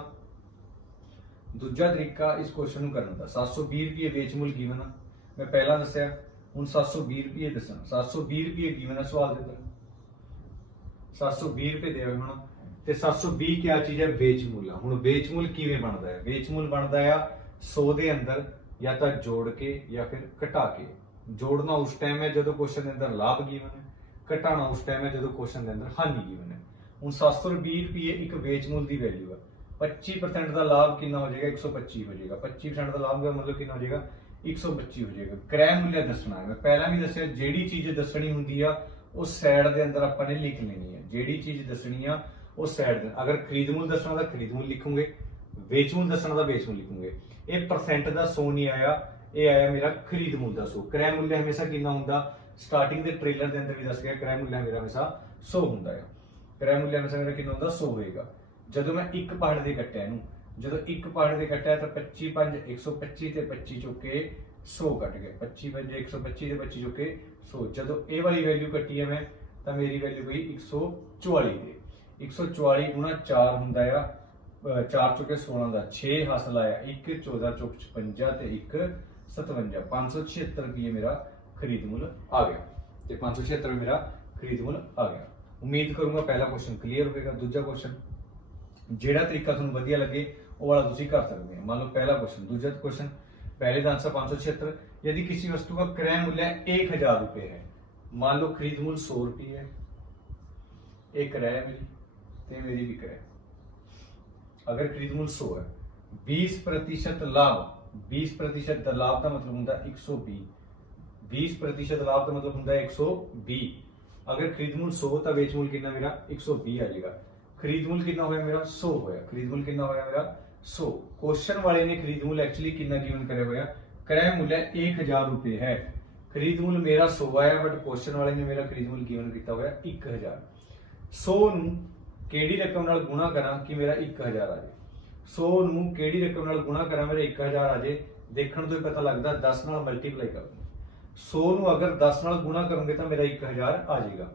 ਦੂਜਾ ਤਰੀਕਾ ਇਸ क्वेश्चन ਨੂੰ ਕਰਨ ਦਾ 720 ਰੁਪਏ ਵੇਚ ਮੁੱਲ ਗਿਵਨ ਆ। ਮੈਂ ਪਹਿਲਾਂ ਦੱਸਿਆ, ਹੁਣ 720 ਰੁਪਏ ਦੱਸਣਾ। 720 ਰੁਪਏ ਗਿਵਨ ਆ ਸਵਾਲ ਦੇ ਅੰਦਰ, 720 ਰੁਪਏ ਦੇ ਹੋਣਾ ਤੇ 720 ਕੀ ਚੀਜ਼ ਹੈ ਵੇਚ ਮੁੱਲ। ਹੁਣ ਵੇਚ ਮੁੱਲ ਕਿਵੇਂ ਬਣਦਾ ਹੈ, ਵੇਚ ਮੁੱਲ ਬਣਦਾ ਆ 100 ਦੇ ਅੰਦਰ या तो जोड़ के या फिर घटा के। जोड़ना उस टाइम है जो क्वेश्चन के अंदर लाभ गिवन है, घटाना उस टाइम है जो क्वेश्चन के अंदर हानि गिवन है। हूँ 720 रुपये एक वेच मूल्य की वैल्यू है। 25% का लाभ कितना हो जाएगा 125 हो जाएगा। 25% का लाभ का मतलब कितना हो जाएगा 125 हो जाएगा। क्रय मूल्य दसना है, मैं पहला भी दसिया जिहड़ी चीज दसनी होंदी आ उस साइड के अंदर अपने लिख लेनी है। जिहड़ी चीज दसनी आ उस साइड, अगर खरीद मूल्य दसना तो खरीद मूल्य लिखूंगे, वेच मूल्य दसना तो वेच मूल्य लिखूंगे। ये परसेंट का 100 नहीं आया, ये आया मेरा खरीद मूल्य का 100। क्रय मूल्य हमेशा कितना होंगे, स्टार्टिंग के ट्रेलर के अंदर भी दस गया क्रय मूल्य मेरा हमेशा 100 होंगे। क्रय मूल्य हमेशा मेरा कितना होंगे 100 होएगा। जो मैं एक पहाड़ से कट्टिया जो एक पहाड़ से कट्टिया तो 25 5 125 ते 25 चौके 100 कट गए। 25 5 125 ते 25 चौके 100। जो ये वाली वैल्यू कट्टी है मैं तो मेरी वैल्यू गई 144 की। 144 ਗੁਣਾ 4 ਹੁੰਦਾ ਆ 4 ਚੁਕੇ 16 ਦਾ 6 ਹਾਸਲ ਆਇਆ 1 14 ਚੁਕ 56 ਤੇ 1 57 576 ਰੁਪਏ ਮੇਰਾ ਖਰੀਦ ਮੁੱਲ ਆ ਗਿਆ ਤੇ 576 ਮੇਰਾ ਖਰੀਦ ਮੁੱਲ ਆ ਗਿਆ। ਉਮੀਦ ਕਰੂੰਗਾ ਪਹਿਲਾ ਕੁਐਸਚਨ ਕਲੀਅਰ ਹੋਵੇਗਾ। ਦੂਜਾ ਕੁਐਸਚਨ ਜਿਹੜਾ ਤਰੀਕਾ ਤੁਹਾਨੂੰ ਵਧੀਆ ਲੱਗੇ ਉਹ ਵਾਲਾ ਤੁਸੀਂ कर सकते हैं। मान लो पहला क्वेश्चन, दूसरा क्वेश्चन, पहले का आंसर 576। यदि किसी वस्तु का क्रय मूल्य 1000 रुपए है, मान लो खरीद मूल्य 100 रुपये है, एक क्रय है मेरी ते मेरी भी क्रय। अगर खरीद मूल्य 100 है, 20% लाभ, 20% लाभ का मतलब होता है 120, 20% लाभ का मतलब होता है 120। अगर खरीद मूल्य 100 तो बेच मूल्य कितना मेरा 120 आ जाएगा। खरीद मूल्य कितना होया मेरा 100 होया, खरीद मूल्य कितना होया मेरा 100। क्वेश्चन वाले ने खरीद मूल्य एक्चुअली कितना गिवन करे होया, क्रय मूल्य 1000 रुपए है, खरीद मूल्य मेरा 100 आया, बट क्वेश्चन वाले ने मेरा खरीद मूल्य गिवन किया होया 1000। 100 ਨੂੰ ਕਿਹੜੀ ਰਕਮ ਨਾਲ ਗੁਣਾ ਕਰਾਂ ਕਿ ਮੇਰਾ 1000 ਆ ਜਾਏ। 100 ਨੂੰ ਕਿਹੜੀ ਰਕਮ ਨਾਲ ਗੁਣਾ ਕਰਾਂ ਮੇਰਾ 1000 ਆ ਜਾਏ, ਦੇਖਣ ਤੋਂ ਹੀ ਪਤਾ ਲੱਗਦਾ 10 ਨਾਲ ਮਲਟੀਪਲਾਈ ਕਰ ਦੂੰ। 100 ਨੂੰ ਅਗਰ 10 ਨਾਲ ਗੁਣਾ ਕਰੋਗੇ ਤਾਂ ਮੇਰਾ 1000 ਆ ਜਾਏਗਾ।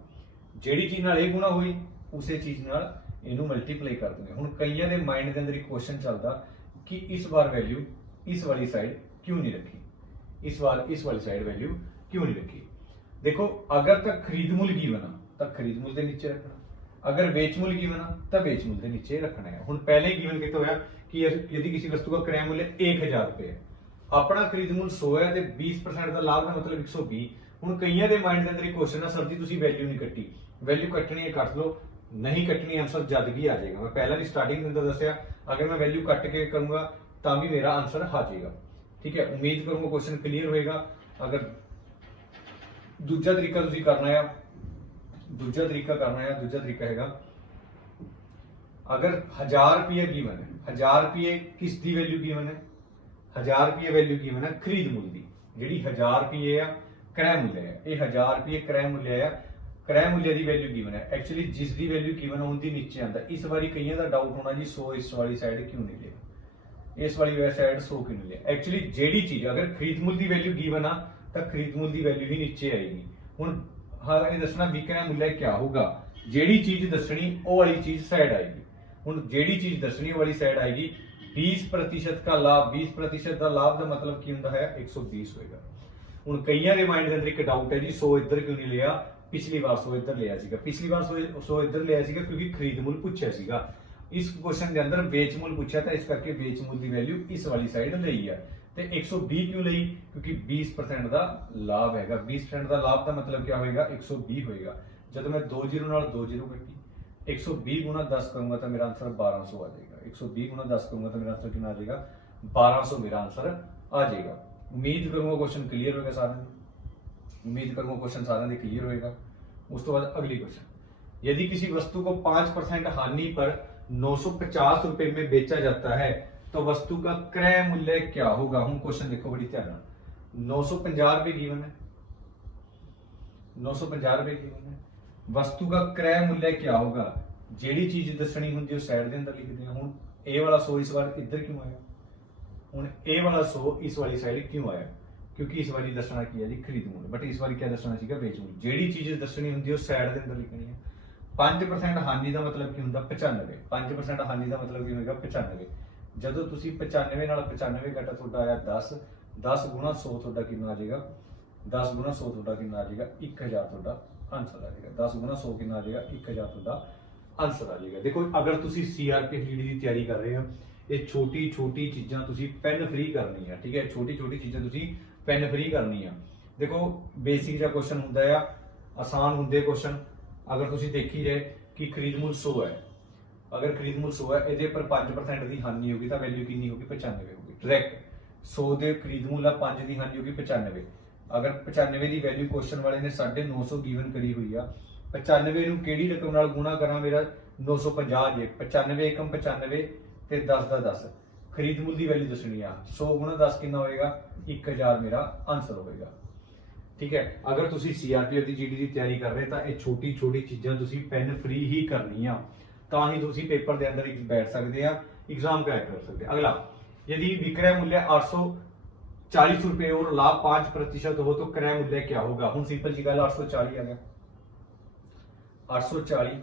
ਜਿਹੜੀ ਚੀਜ਼ ਨਾਲ ਇਹ ਗੁਣਾ ਹੋਈ ਉਸੇ ਚੀਜ਼ ਨਾਲ ਇਹਨੂੰ ਮਲਟੀਪਲਾਈ ਕਰ ਦੂੰਗੇ। ਹੁਣ ਕਈਆਂ ਦੇ ਮਾਈਂਡ ਦੇ ਅੰਦਰ ਇੱਕ ਕੁਐਸਚਨ ਚੱਲਦਾ ਕਿ ਇਸ ਵਾਰ ਵੈਲਿਊ ਇਸ ਵਾਲੀ ਸਾਈਡ क्यों नहीं रखी, इस बार इस वाली साइड वैल्यू क्यों नहीं रखी। देखो अगर तक खरीद मूल्य गिवन तो खरीद मूल्य के नीचे रखना, अगर बेच मूल्य गिवन तो बेच मूल्य के नीचे रखना है। हुण पहले ही गिवन कितना होया कि यदि किसी वस्तु का क्रय मूल्य 1000 रुपए है, अपना खरीद मूल्य 100 है तो 20% का लाभ का मतलब 120। हुण कईयां दे माइंड के अंदर एक क्वेश्चन है सर जी तुसीं वैल्यू नहीं कट्टी, वैल्यू कट्टनी है कट लो, नहीं कट्टनी आंसर जद भी आ जाएगा। मैं पहला भी स्टार्टिंग के अंदर दस्या अगर मैं वैल्यू कट के करूंगा तो भी मेरा आंसर आ जाएगा। ठीक है, उम्मीद करूंगा क्वेश्चन क्लियर होएगा। अगर दूजा तरीका तुसीं करना है, दूजा तरीका हैगा अगर 1000 रुपये गिवन है, 1000 रुपये किस दी वैल्यू गिवन है, 1000 रुपये वैल्यू गिवन है खरीद मूल्य दी, जिहड़ी 1000 रुपये है क्रय मूल्य है, ये 1000 रुपये क्रय मूल्य है, क्रय मूल्य की वैल्यू गिवन है। एक्चुअली जिस दी वैल्यू गिवन है उनकी नीचे आता। इस बारी कईयों का डाउट होना जी 100 इस वाली साइड क्यों नहीं लिया, इस वाली साइड 100 क्यों नहीं लिया। एक्चुअली जेडी चीज अगर खरीद मूल्य की वैल्यू गिवन आ तो खरीद मूल्य की वैल्यू ही नीचे आएगी। हुण हाँ ये दसना भी क्रय मूल्य क्या होगा, जेडी चीज दसनी वो वाली चीज साइड आएगी। हुण जेडी चीज दसनी वाली साइड आएगी 20% का लाभ, 20% का लाभ का मतलब की होता है 120 होएगा। हुण कईयां दे माइंड दे अंदर एक डाउट है जी 100 इधर क्यों नहीं लिया, पिछली बार 100 इधर लिया सीगा, पिछली बार 100 इधर लिया सीगा क्योंकि खरीद मूल्य पूछा सीगा। इस क्वेश्चन के अंदर बेच मूल्य पूछा था, इस करके बेच मूल्य की वैल्यू इस वाली साइड लई है। ते 120 क्यों लई, क्योंकि 20% का लाभ हैगा, 20% का लाभ का मतलब क्या होएगा 120 होएगा। जब मैं 2 0 नाल 2 0 कट्टी 120 गुना 10 करूंगा तो मेरा आंसर 1200 आ जाएगा। 120 गुना 10 करूंगा तो मेरा आंसर कितना आ जाएगा 1200 मेरा आंसर आ जाएगा। उम्मीद करूंगा क्वेश्चन क्लियर होगा सारे, उम्मीद करूंगा क्वेश्चन सारे क्लियर होगा। उस तो बाद अगली क्वेश्चन, यदि किसी वस्तु को 5% हानि पर 950 रुपए में बेचा जाता है तो वस्तु का क्रय मूल्य क्या होगा। हम क्वेश्चन देखो बड़ी ध्यान, 950 रुपए गिवन है, 950 रुपए गिवन है, वस्तु का क्रय मूल्य क्या होगा। जेडी चीज दसनी होंगी उस साइड के अंदर लिखते हैं। हुण ए वाला 100 इस बार इधर क्यों आया, हुण ए वाला 100 इस वाली साइड क्यों आया, क्योंकि इस बारी दसना की है जी खरीद मूल्य, बट इस बारी क्या दसना सीगा बेच मूल्य। जेडी चीज दसनी होंगी उस साइड के अंदर लिखनी है। 5% हानि का मतलब की होंगे 95, 5% हानि का मतलब की होगा 95। जो तुम 95 नाल 95 घटा थोड़ा आया 10, 10 गुणा 100 थोड़ा कितना आ जाएगा, 10 गुणा 100 थोड़ा कितना आ जाएगा 1000 थोड़ा आंसर आ जाएगा। 10 गुणा 100 कितना आ जाएगा 1000 थोड़ा आंसर आ जाएगा। देखो अगर तुम CRPF की तैयारी कर रहे हो, ये छोटी छोटी चीज़ां तुसी पेन फ्री करनी है। ठीक है, छोटी छोटी चीज़ां तुसी पेन फ्री करनी है। देखो बेसिक जो क्वेश्चन होंदा है, आसान होंगे क्वेश्चन। अगर तुसी देखी जाए कि खरीद मूल्य 100 है, अगर खरीद मूल्य 100 है ये पर 5% की हानि होगी तो वैल्यू कितनी होगी 95 होगी। डायरैक्ट 100 के खरीद मूल्य 5 की हानि होगी 95। अगर 95 की वैल्यू क्वेश्चन वाले ने 950 गिवन करी हुई है, 95 नूं किहड़ी रकम नाल गुणा करा मेरा 950 जे 95 एकम 95 ते 10 दा 10 खरीद मूल्य की वैल्यू दसनी आ 100 गुणा 10 कितना होएगा 1000 मेरा आंसर होएगा। ठीक है, अगर तुसी CRPF की GD की तैयारी कर रहे तो ये छोटी छोटी चीज़ां तुसी पेन फ्री ही करनी आ, तां ही तुसी पेपर के अंदर बैठ सकते हैं, एग्जाम क्रैक कर सकते हैं। अगला, यदि विक्रय मूल्य 840 रुपए और लाभ 5% हो तो क्रय मूल्य क्या होगा। हम सिंपल जी गल 840 आ गया, 840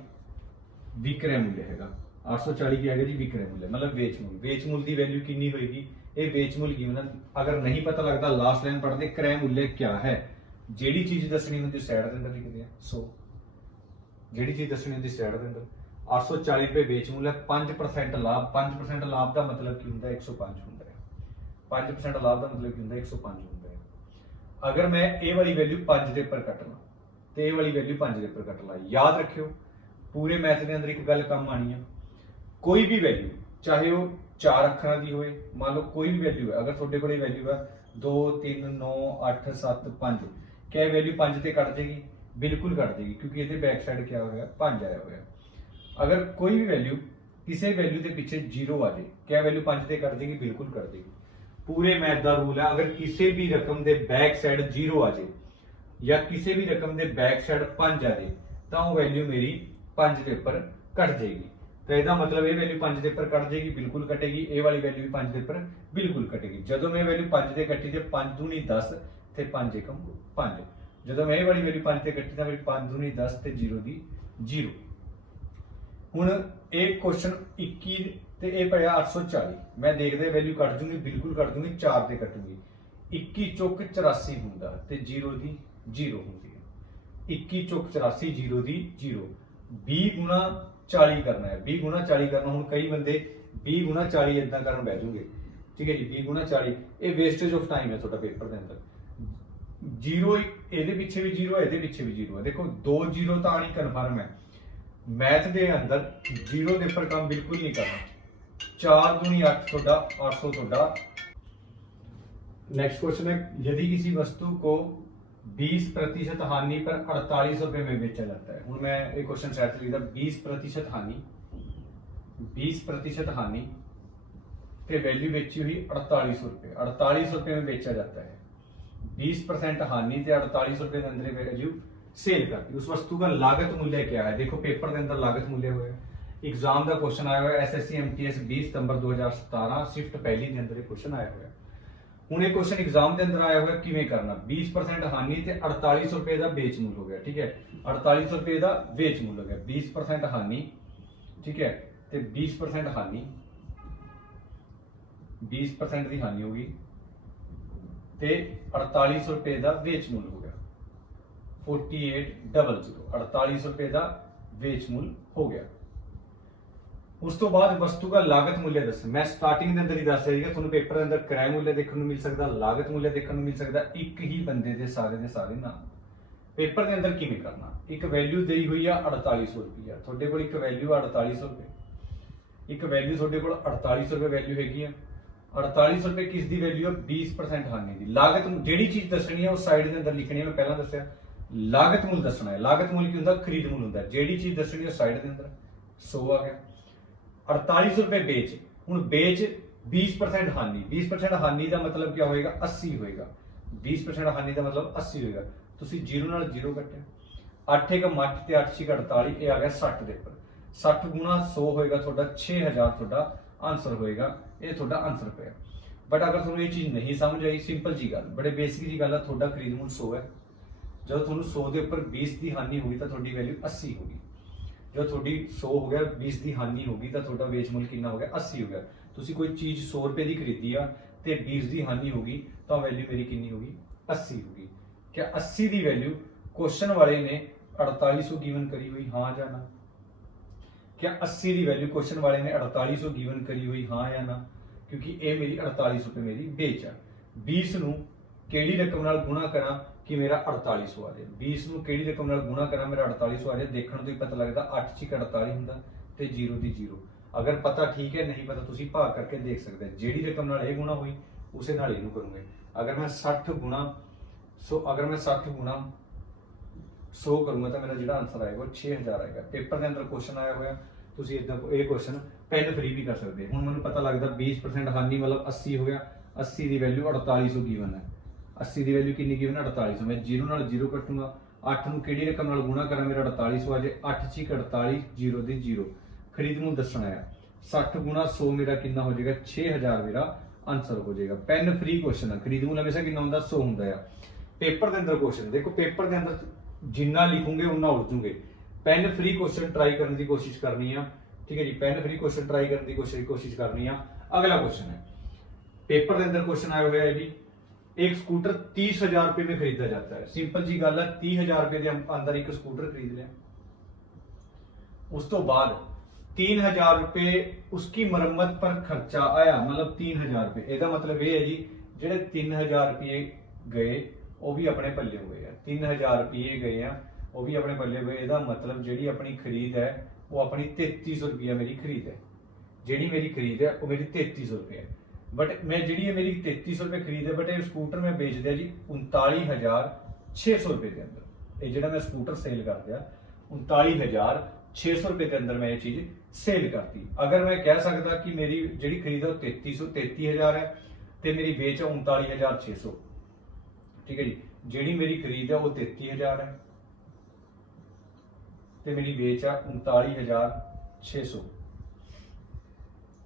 ਵਿਕਰੈ ਮੁੱਲ ਹੈਗਾ 840 ਕੀ ਹੈਗਾ ਜੀ ਵਿਕਰੈ ਮੁੱਲ मतलब ਵੇਚ ਮੁੱਲ ਦੀ ਵੈਲਿਊ ਕਿੰਨੀ ਹੋਏਗੀ ਇਹ ਵੇਚ ਮੁੱਲ ਗਿਵਨ ਹੈ ਅਗਰ ਨਹੀਂ ਪਤਾ ਲੱਗਦਾ ਲਾਸਟ ਲਾਈਨ ਪੜ੍ਹਦੇ ਕ੍ਰੈ ਮੁੱਲ ਕਿਆ ਹੈ ਜਿਹੜੀ ਚੀਜ਼ ਦੱਸਣੀ ਹੁੰਦੀ ਸਾਈਡ ਦੇ ਅੰਦਰ ਲਿਖਦੇ ਆ ਸੋ ਜਿਹੜੀ ਚੀਜ਼ ਦੱਸਣੀ ਹੁੰਦੀ ਸਾਈਡ ਦੇ ਅੰਦਰ 840 ਰੁਪਏ ਵੇਚ ਮੁੱਲ ਹੈ 5% ਲਾਭ 5% ਲਾਭ ਦਾ ਮਤਲਬ ਕੀ ਹੁੰਦਾ 105 ਹੁੰਦਾ ਹੈ 5% ਲਾਭ ਦਾ ਮਤਲਬ ਕੀ ਹੁੰਦਾ 105 ਹੁੰਦਾ ਹੈ ਅਗਰ ਮੈਂ ਇਹ ਵਾਲੀ ਵੈਲਿਊ 5 ਦੇ ਉੱਪਰ ਕੱਟ ਲਾਂ ਤੇ ਇਹ ਵਾਲੀ ਵੈਲਿਊ 5 ਦੇ ਉੱਪਰ ਕੱਟ ਲਾਂ ਯਾਦ ਰੱਖਿਓ ਪੂਰੇ ਮੈਥ ਦੇ ਅੰਦਰ ਇੱਕ ਗੱਲ ਕੰਮ ਆਣੀ ਹੈ ਕੋਈ ਵੀ ਵੈਲਿਊ ਚਾਹੇ ਉਹ 4 ਅੱਖਰਾਂ ਦੀ ਹੋਏ ਮੰਨ ਲਓ ਕੋਈ ਵੀ ਵੈਲਿਊ ਹੈ ਅਗਰ ਤੁਹਾਡੇ ਕੋਲ ਇਹ ਵੈਲਿਊ ਹੈ 2 3 9 8 7 5 क्या वैल्यू 5 ਤੇ ਕੱਟ ਜਾਏਗੀ ਬਿਲਕੁਲ ਕੱਟ ਜਾਏਗੀ ਕਿਉਂਕਿ ਇਹਦੇ ਬੈਕ ਸਾਈਡ ਕੀ ਹੋਇਆ 5 ਆਇਆ ਹੋਇਆ ਅਗਰ ਕੋਈ ਵੀ ਵੈਲਿਊ ਕਿਸੇ ਵੈਲਿਊ ਦੇ ਪਿੱਛੇ 0 ਆ ਜਾਏ क्या वैल्यू 5 ਤੇ ਕੱਟ ਜਾਏਗੀ ਬਿਲकुल ਕੱਟ ਜਾਏਗੀ ਪੂਰੇ ਮੈਥ ਦਾ ਰੂਲ ਹੈ ਅਗਰ ਕਿਸੇ ਵੀ ਰਕਮ ਦੇ ਬੈਕ ਸਾਈਡ 0 ਆ ਜਾਏ ਜਾਂ ਕਿਸੇ ਵੀ ਰਕਮ ਦੇ ਬੈਕ ਸਾਈਡ 5 ਆ ਜਾਏ ਤਾਂ ਉਹ ਵੈਲਿਊ ਮੇਰੀ 5 ਦੇ ਉੱਪਰ ਕੱਟ ਜਾਏਗੀ ਤਾਂ ਇਹਦਾ ਮਤਲਬ ਇਹ ਵੈਲਿਊ 5 ਦੇ ਉੱਪਰ ਕੱਟ ਜਾਏਗੀ ਬਿਲकुल ਕਟੇਗੀ ਇਹ ਵਾਲੀ ਵੈਲਿਊ ਵੀ 5 ਦੇ ਉੱਪਰ ਬਿਲकुल ਕਟੇਗੀ ਜਦੋਂ ਮੈਂ ਵੈਲਿਊ 5 ਤੇ ਕੱਟੀ ਤੇ 5 ਦੂਣੀ 10 ਤੇ 5 ਏਕਮ 5 ਜਦੋਂ ਮੈਂ ਇਹ ਵਾਲੀ ਵੈਲਿਊ 5 ਤੇ ਕੱਟੀ ਤਾਂ ਮੇਰੀ 5 ਦੂਣੀ 10 ਤੇ 0 ਦੀ 0 ਹੁਣ ਇਹ ਕੁਐਸਚਨ 21 ਤੇ ਇਹ ਪਿਆ 840 ਮੈਂ ਦੇਖਦੇ ਵੈਲਿਊ ਕੱਟ ਦੂੰਗੀ ਬਿਲकुल ਕੱਟ ਦੂੰਗੀ 4 ਤੇ ਕੱਟੂੰਗੀ 21 ਚੁੱਕ 84 ਹੁੰਦਾ ਤੇ 0 ਦੀ 0 ਹੁੰਦੀ ਹੈ 21 ਚੁੱਕ 84 0 ਦੀ 0 20 ਗੁਣਾ 40 ਕਰਨਾ ਹੈ 20 ਗੁਣਾ 40 ਕਰਨਾ ਹੁਣ ਕਈ ਬੰਦੇ 20 ਗੁਣਾ 40 ਇਦਾਂ ਕਰਨ ਬਹਿ ਜੂਗੇ ਠੀਕ ਹੈ ਜੀ 20 ਗੁਣਾ 40 ਇਹ ਵੇਸਟੇਜ ਆਫ ਟਾਈਮ ਹੈ ਤੁਹਾਡਾ ਪੇਪਰ ਦੇ ਅੰਦਰ 0 ਇਹਦੇ ਪਿੱਛੇ ਵੀ 0 ਹੈ ਇਹਦੇ ਪਿੱਛੇ ਵੀ 0 ਹੈ ਦੇਖੋ 2 0 ਤਾਂ ਆਣੀ ਕਨਫਰਮ ਹੈ मैथ ਦੇ अंदर 0 ਦੇ ਉੱਪਰ ਕੰਮ ਬਿਲकुल नहीं करना 4 दूनी 8 ਤੁਹਾਡਾ 800 ਤੁਹਾਡਾ नेक्स्ट क्वेश्चन है यदि किसी वस्तु को 20% हानि पर 4800 रुपए में बेचा जाता है हूं मैं एक क्वेश्चन सेट लिखदा 20% हानि 20% हानि ते वैल्यू बेची हुई 4800 रुपए 4800 रुपए में बेचा जाता है 20% हानि ते 4800 रुपए के अंदर वैल्यू सेल करती उस वस्तु का लागत मूल्य क्या है देखो पेपर के अंदर लागत मूल्य हुआ है एग्जाम का क्वेश्चन आया हुआ है एसएससी एमटीएस 20 सितंबर 2017 शिफ्ट पहली के अंदर क्वेश्चन आया हुआ है हुण एक क्वेश्चन एग्जाम के अंदर आया हुआ है किवें करना 20% हानि ते 4800 रुपए का बेच मूल हो गया ठीक है 4800 रुपए का बेच मूल हो गया 20% हानि ठीक है ते 20% हानि 20% की हानि होगी ते 4800 रुपए का बेच मूल हो गया 4800 4800 रुपए का बेच मूल हो गया उस तो बाद वस्तु का लागत मूल्य दस मैं स्टार्टिंग के अंदर ही दस रही ਤੁਹਾਨੂੰ पेपर के अंदर किराए मूल्य देखने को मिल सकता लागत मूल्य देखने को मिल सकता एक ही बंदे ਦੇ ਸਾਰੇ ਨਾਮ पेपर के अंदर किवें करना एक वैल्यू दी हुई है 4800 रुपया ਤੁਹਾਡੇ ਕੋਲ ਇੱਕ ਵੈਲਿਊ 4800 रुपए ਇੱਕ ਵੈਲਿਊ ਤੁਹਾਡੇ ਕੋਲ 4800 रुपए वैल्यू हैगी है 4800 रुपए किस दी वैल्यू है 20% हानि दी लागत ਜਿਹੜੀ ਚੀਜ਼ ਦੱਸਣੀ ਹੈ ਉਹ ਸਾਈਡ ਦੇ ਅੰਦਰ ਲਿਖਣੀ ਹੈ ਮੈਂ ਪਹਿਲਾਂ ਦੱਸਿਆ लागत मूल दसना है लागत मूल की होंगे खरीद मूल होंगे जेडी चीज दसनी है साइड के अंदर 100 आ गया 4800 रुपए बेच हूं बेच 20% हानि 20% हानि का मतलब क्या होएगा 80 होएगा 20% हानि का मतलब 80 होएगा तुसी 0 नाल 0 कट्टिया 8 एक 8 ते 8 6 48 ये आ गया 60 दे पर 60 गुना 100 होएगा ਤੁਹਾਡਾ 6000 ਤੁਹਾਡਾ आंसर होएगा ये ਤੁਹਾਡਾ आंसर ਪਿਆ बट अगर ਤੁਹਾਨੂੰ ਇਹ ਚੀਜ਼ ਨਹੀਂ ਸਮਝ ਆਈ ਸਿੰਪਲ ਜੀ ਗੱਲ ਬੜੇ ਬੇਸਿਕ ਜੀ ਗੱਲ ਆ ਤੁਹਾਡਾ ਖਰੀਦ मूल 100 है जब ਤੁਹਾਨੂੰ 100 ਦੇ ਉੱਪਰ 20 ਦੀ ਹਾਨੀ ਹੋਗੀ ਤਾਂ ਤੁਹਾਡੀ ਵੈਲਿਊ 80 ਹੋਗੀ ਜਦ ਤੁਹਾਡੀ 100 ਹੋ ਗਿਆ 20 ਦੀ ਹਾਨੀ ਹੋਗੀ ਤਾਂ ਤੁਹਾਡਾ ਵੇਚ ਮੁੱਲ ਕਿੰਨਾ ਹੋ ਗਿਆ 80 ਹੋ ਗਿਆ ਤੁਸੀਂ ਕੋਈ ਚੀਜ਼ 100 ਰੁਪਏ ਦੀ ਖਰੀਦੀ ਆ ਤੇ 20 ਦੀ ਹਾਨੀ ਹੋਗੀ ਤਾਂ ਵੈਲਿਊ ਮੇਰੀ ਕਿੰਨੀ ਹੋਗੀ 80 ਹੋਗੀ क्या 80 ਦੀ ਵੈਲਿਊ क्वेश्चन ਵਾਲੇ ਨੇ 4800 गिवन करी हुई हाँ या ना क्या 80 ਦੀ ਵੈਲਿਊ क्वेश्चन ਵਾਲੇ ਨੇ 4800 गिवन करी हुई हाँ या ना क्योंकि ਇਹ ਮੇਰੀ 4800 ਰੁਪਏ ਮੇਰੀ ਵੇਚ ਆ 20 ਨੂੰ ਕਿਹੜੀ ਰਕਮ ਨਾਲ ਗੁਣਾ ਕਰਾਂ कि मेरा 4800 आ जाए 20 ਨੂੰ ਕਿਹੜੀ ਰਕਮ ਨਾਲ ਗੁਣਾ ਕਰਾਂ ਮੇਰਾ 4800 ਆ ਜਾਏ ਦੇਖਣ ਤੋਂ ਹੀ ਪਤਾ ਲੱਗਦਾ 8 ਚ 48 ਹੁੰਦਾ ਤੇ 0 ਦੀ 0 ਅਗਰ ਪਤਾ ਠੀਕ ਹੈ ਨਹੀਂ ਪਤਾ ਤੁਸੀਂ ਭਾਗ ਕਰਕੇ ਦੇਖ ਸਕਦੇ ਹੋ ਜਿਹੜੀ ਰਕਮ ਨਾਲ ਇਹ ਗੁਣਾ ਹੋਈ ਉਸੇ ਨਾਲ ਇਹਨੂੰ ਕਰੂੰਗੇ ਅਗਰ ਮੈਂ 60 ਗੁਣਾ 100 ਕਰੂੰਗਾ ਤਾਂ ਮੇਰਾ ਜਿਹੜਾ ਆਨਸਰ ਆਏਗਾ ਉਹ 6000 ਆਏਗਾ ਪੇਪਰ ਦੇ ਅੰਦਰ ਕੁਐਸਚਨ ਆਇਆ ਹੋਇਆ ਤੁਸੀਂ ਇਦਾਂ ਇਹ ਕੁਐਸਚਨ ਪੈਨ ਫ੍ਰੀ ਵੀ ਕਰ ਸਕਦੇ ਹੁਣ ਮੈਨੂੰ ਪਤਾ ਲੱਗਦਾ 20% ਹਾਨੀ ਮਤਲਬ 80 ਹੋ ਗਿਆ 80 ਦੀ ਵੈਲਿਊ 4800 ਗਿਵਨ ਹੈ 80 ਦੀ ਵੈਲਿਊ ਕਿੰਨੀ ਗਿਵਨ 4800 ਮੈਂ 0 ਨਾਲ 0 ਕੱਟੂੰਗਾ 8 ਨੂੰ ਕਿਹੜੀ ਰਕਮ ਨਾਲ ਗੁਣਾ ਕਰਾਂ ਮੇਰਾ 4800 ਆ ਜਾਏ 8 ਚ 48 0 ਦੀ 0 ਖਰੀਦ ਨੂੰ ਦੱਸਣਾ ਹੈ 60 ਗੁਣਾ 100 ਮੇਰਾ ਕਿੰਨਾ ਹੋ ਜਾਏਗਾ 6000 ਮੇਰਾ ਆਨਸਰ ਹੋ ਜਾਏਗਾ ਪੈਨ ਫ੍ਰੀ ਕੁਐਸਚਨ ਹੈ ਖਰੀਦ ਨੂੰ ਹਮੇਸ਼ਾ ਕਿੰਨਾ ਹੁੰਦਾ 100 ਹੁੰਦਾ ਆ ਪੇਪਰ ਦੇ ਅੰਦਰ ਕੁਐਸਚਨ ਦੇਖੋ ਪੇਪਰ ਦੇ ਅੰਦਰ ਜਿੰਨਾ ਲਿਖੂਗੇ ਉਨਾ ਉੜ ਜੂਗੇ ਪੈਨ ਫ੍ਰੀ ਕੁਐਸਚਨ ਟਰਾਈ ਕਰਨ ਦੀ ਕੋਸ਼ਿਸ਼ ਕਰਨੀ ਆ। ठीक है जी, पेन फ्री क्वेश्चन ट्राई करने की कोशिश करनी है। अगला क्वेश्चन है, पेपर के अंदर क्वेश्चन आया हुआ है जी, एक स्कूटर 30,000 रुपए में खरीदा जाता है। सिंपल जी गल है, 30,000 रुपए के अंदर एक स्कूटर खरीद लिया, उस तो बाद 3,000 रुपए उसकी मरम्मत पर खर्चा आया, मतलब 3,000 रुपए। ਇਹਦਾ मतलब ये है जी, ਜਿਹੜੇ 3,000 रुपए गए वो भी अपने पल्ले हुए हैं, 3,000 रुपए गए हैं वो भी अपने पल्ले हुए। ਇਹਦਾ मतलब ਜਿਹੜੀ ਆਪਣੀ ਖਰੀਦ है वो अपनी 3300 रुपया मेरी खरीद है, जी मेरी खरीद है वो मेरी 3300 रुपये है। बट मैं जी मेरी 3300 रुपये खरीद है, बट ये स्कूटर मैं बेच दिया जी 39,600 रुपये के अंदर। ये जो मैं स्कूटर सेल कर दिया 39,600 रुपये के अंदर मैं ये चीज सेल करती। अगर मैं कह सकता कि मेरी जी खरीद है 33,000 है तो मेरी बेच है 39,600, ठीक है जी। जी मेरी खरीद है वो 33,000 है ਤੇ ਮੇਰੀ ਵੇਚ ਆ 39,600,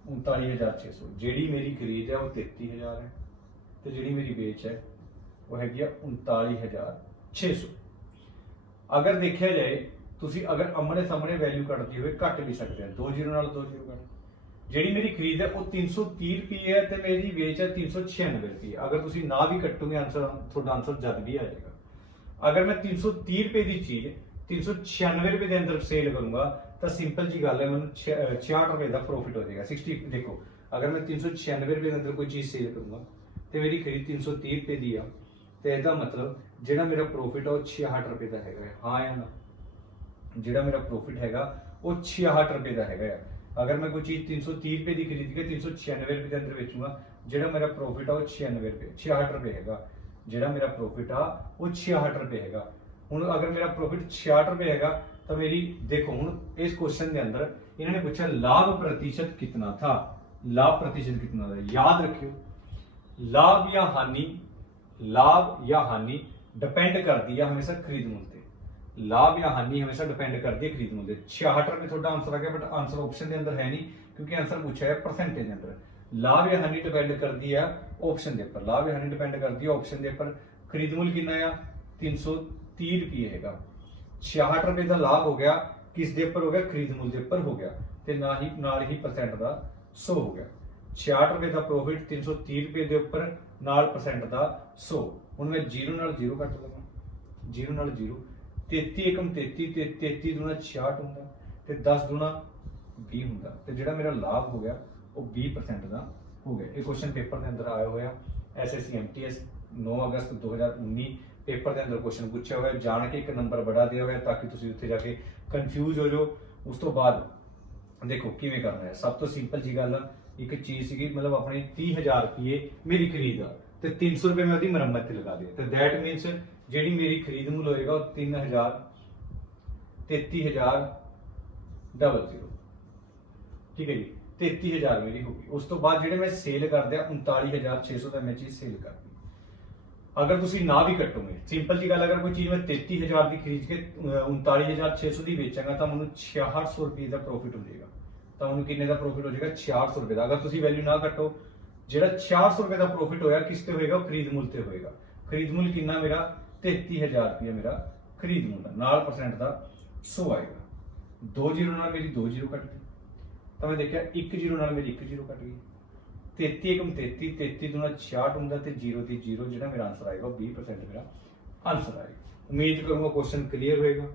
39,600। ਜਿਹੜੀ ਮੇਰੀ ਖਰੀਦ ਹੈ ਉਹ 33,000 ਹੈ ਤੇ ਜਿਹੜੀ ਮੇਰੀ ਵੇਚ ਹੈ ਉਹ ਹੈਗੀ ਆ 39,600। ਅਗਰ ਦੇਖਿਆ ਜਾਏ ਤੁਸੀਂ ਅਗਰ ਆਮਣੇ ਸਾਹਮਣੇ ਵੈਲਿਊ ਕੱਢਦੀ ਹੋਵੇ ਕੱਟ ਵੀ ਸਕਦੇ ਆ, 2 ਜ਼ੀਰੋ ਨਾਲ 2 ਜ਼ੀਰੋ ਕੱਟ। ਜਿਹੜੀ ਮੇਰੀ ਖਰੀਦ ਹੈ ਉਹ 330 ਰੁਪਏ ਹੈ ਤੇ ਮੇਰੀ ਵੇਚ ਹੈ 396 ਰੁਪਏ। ਅਗਰ ਤੁਸੀਂ ਨਾ ਵੀ ਕੱਟੋਗੇ ਆਨਸਰ, ਤੁਹਾਡਾ ਆਨਸਰ ਜਦ ਵੀ ਆ ਜਾਏਗਾ। अगर मैं 330 रुपए की चीज 396 रुपए के अंदर सेल करूंगा तो सिंपल जी गल है, मैं 66 रुपए का प्रॉफिट हो जाएगा। 60 देखो, अगर मैं 396 रुपए के अंदर कोई चीज सेल करूंगा तो मेरी खरीद 330 रुपए की आ, तो इसका मतलब जो मेरा प्रॉफिट है वो 66 रुपए का है। हाँ या ना, जो मेरा प्रॉफिट है वो 66 रुपए का है। अगर मैं कोई चीज 330 रुपए की खरीद के 396 रुपए के अंदर बेचूंगा, जो मेरा प्रॉफिट है वो 96 रुपए 66 रुपए है। ਜਿਹੜਾ ਮੇਰਾ ਪ੍ਰੋਫਿਟ ਆ ਉਹ 66 ਰੁਪਏ ਹੈਗਾ। ਹੁਣ ਅਗਰ ਮੇਰਾ ਪ੍ਰੋਫਿਟ 66 ਰੁਪਏ ਹੈਗਾ ਤਾਂ ਮੇਰੀ ਦੇਖੋ, ਹੁਣ ਇਸ क्वेश्चन ਦੇ ਅੰਦਰ ਇਹਨਾਂ ਨੇ ਪੁੱਛਿਆ ਲਾਭ प्रतिशत कितना था, लाभ प्रतिशत कितना था। याद रखियो, लाभ या हानि डिपेंड करती है हमेशा खरीद मूल्य ते। लाभ या हानि हमेशा डिपेंड करती है खरीद मूल्य। 66 रुपए थोड़ा आंसर आ गया, बट आंसर ऑप्शन के अंदर है नहीं क्योंकि आंसर पूछा है परसेंटेज के अंदर। लाभ या हानि डिपेंड करती है ऑप्शन के ऊपर, लाभ या हानि डिपेंड करती है ऑप्शन के ऊपर। खरीद मूल्य कितना है 330 रुपये हैगा। 66 रुपए का लाभ हो गया, किस दे पर हो गया, खरीद मूल्य के ऊपर हो गया, ते नाल ही परसेंट का 100 हो गया। 66 रुपए का प्रॉफिट 330 रुपए के ऊपर नाल परसेंट का 100। हुण मैं 0 नाल 0 कट लवां, 0 नाल 0, 33 एकम 33, 33 दूना 66 हुंदा ते 10 दूना 20 हुंदा, ते जिहड़ा मेरा लाभ हो गया वो 20% का हो गया। ये क्वेश्चन पेपर के अंदर आया हुआ SSC MTS 9 अगस्त 2019 पेपर के अंदर क्वेश्चन पूछा हुआ है। जान के एक नंबर बड़ा दिया हुआ है ताकि तुम उत्थे जाके कंफ्यूज हो जाओ। उस तो बाद देखो किवें करना है। सब तो सिंपल जी गल, एक चीज सी मतलब अपने 30,000 रुपये मेरी खरीद आ तो 300 रुपये मैं उसकी मरम्मत लगा दी, तो दैट मीनस जी मेरी खरीद मूल होएगा 3,000 33,000 00, ठीक है जी, 33,000 मेरी होगी। उस तो बाद जो मैं सेल कर दिया 39,600 का मैं चीज सेल कर दी। अगर तुम ना भी कटोगे, सिंपल जी गल, अगर कोई चीज मैं 33,000 की खरीद के 39,600 की बेचांगा तो मैं 6600 रुपये का प्रॉफिट हो जाएगा। तो मैं किन्ने का प्रॉफिट हो जाएगा 6600 रुपये का। अगर तुम वैल्यू ना कटो, जो 6600 रुपये का प्रॉफिट होया किस ते होएगा, खरीद मूल्य ते होएगा। खरीद मूल्य कितना मेरा 33,000 रुपया मेरा खरीद मूल्य, नाल परसेंट का 100 आएगा। 2 जीरो नाल मेरी 2 जीरो कट गई, तो मैं देखा 1 जीरो नाल मेरी 1 जीरो कट गई। 33 एकम 33, 33 दूना 66 हुंदा ते 0 दी 0, जो मेरा आंसर आएगा 20% मेरा आंसर आएगा। उम्मीद करूंगा क्वेश्चन क्लियर होएगा,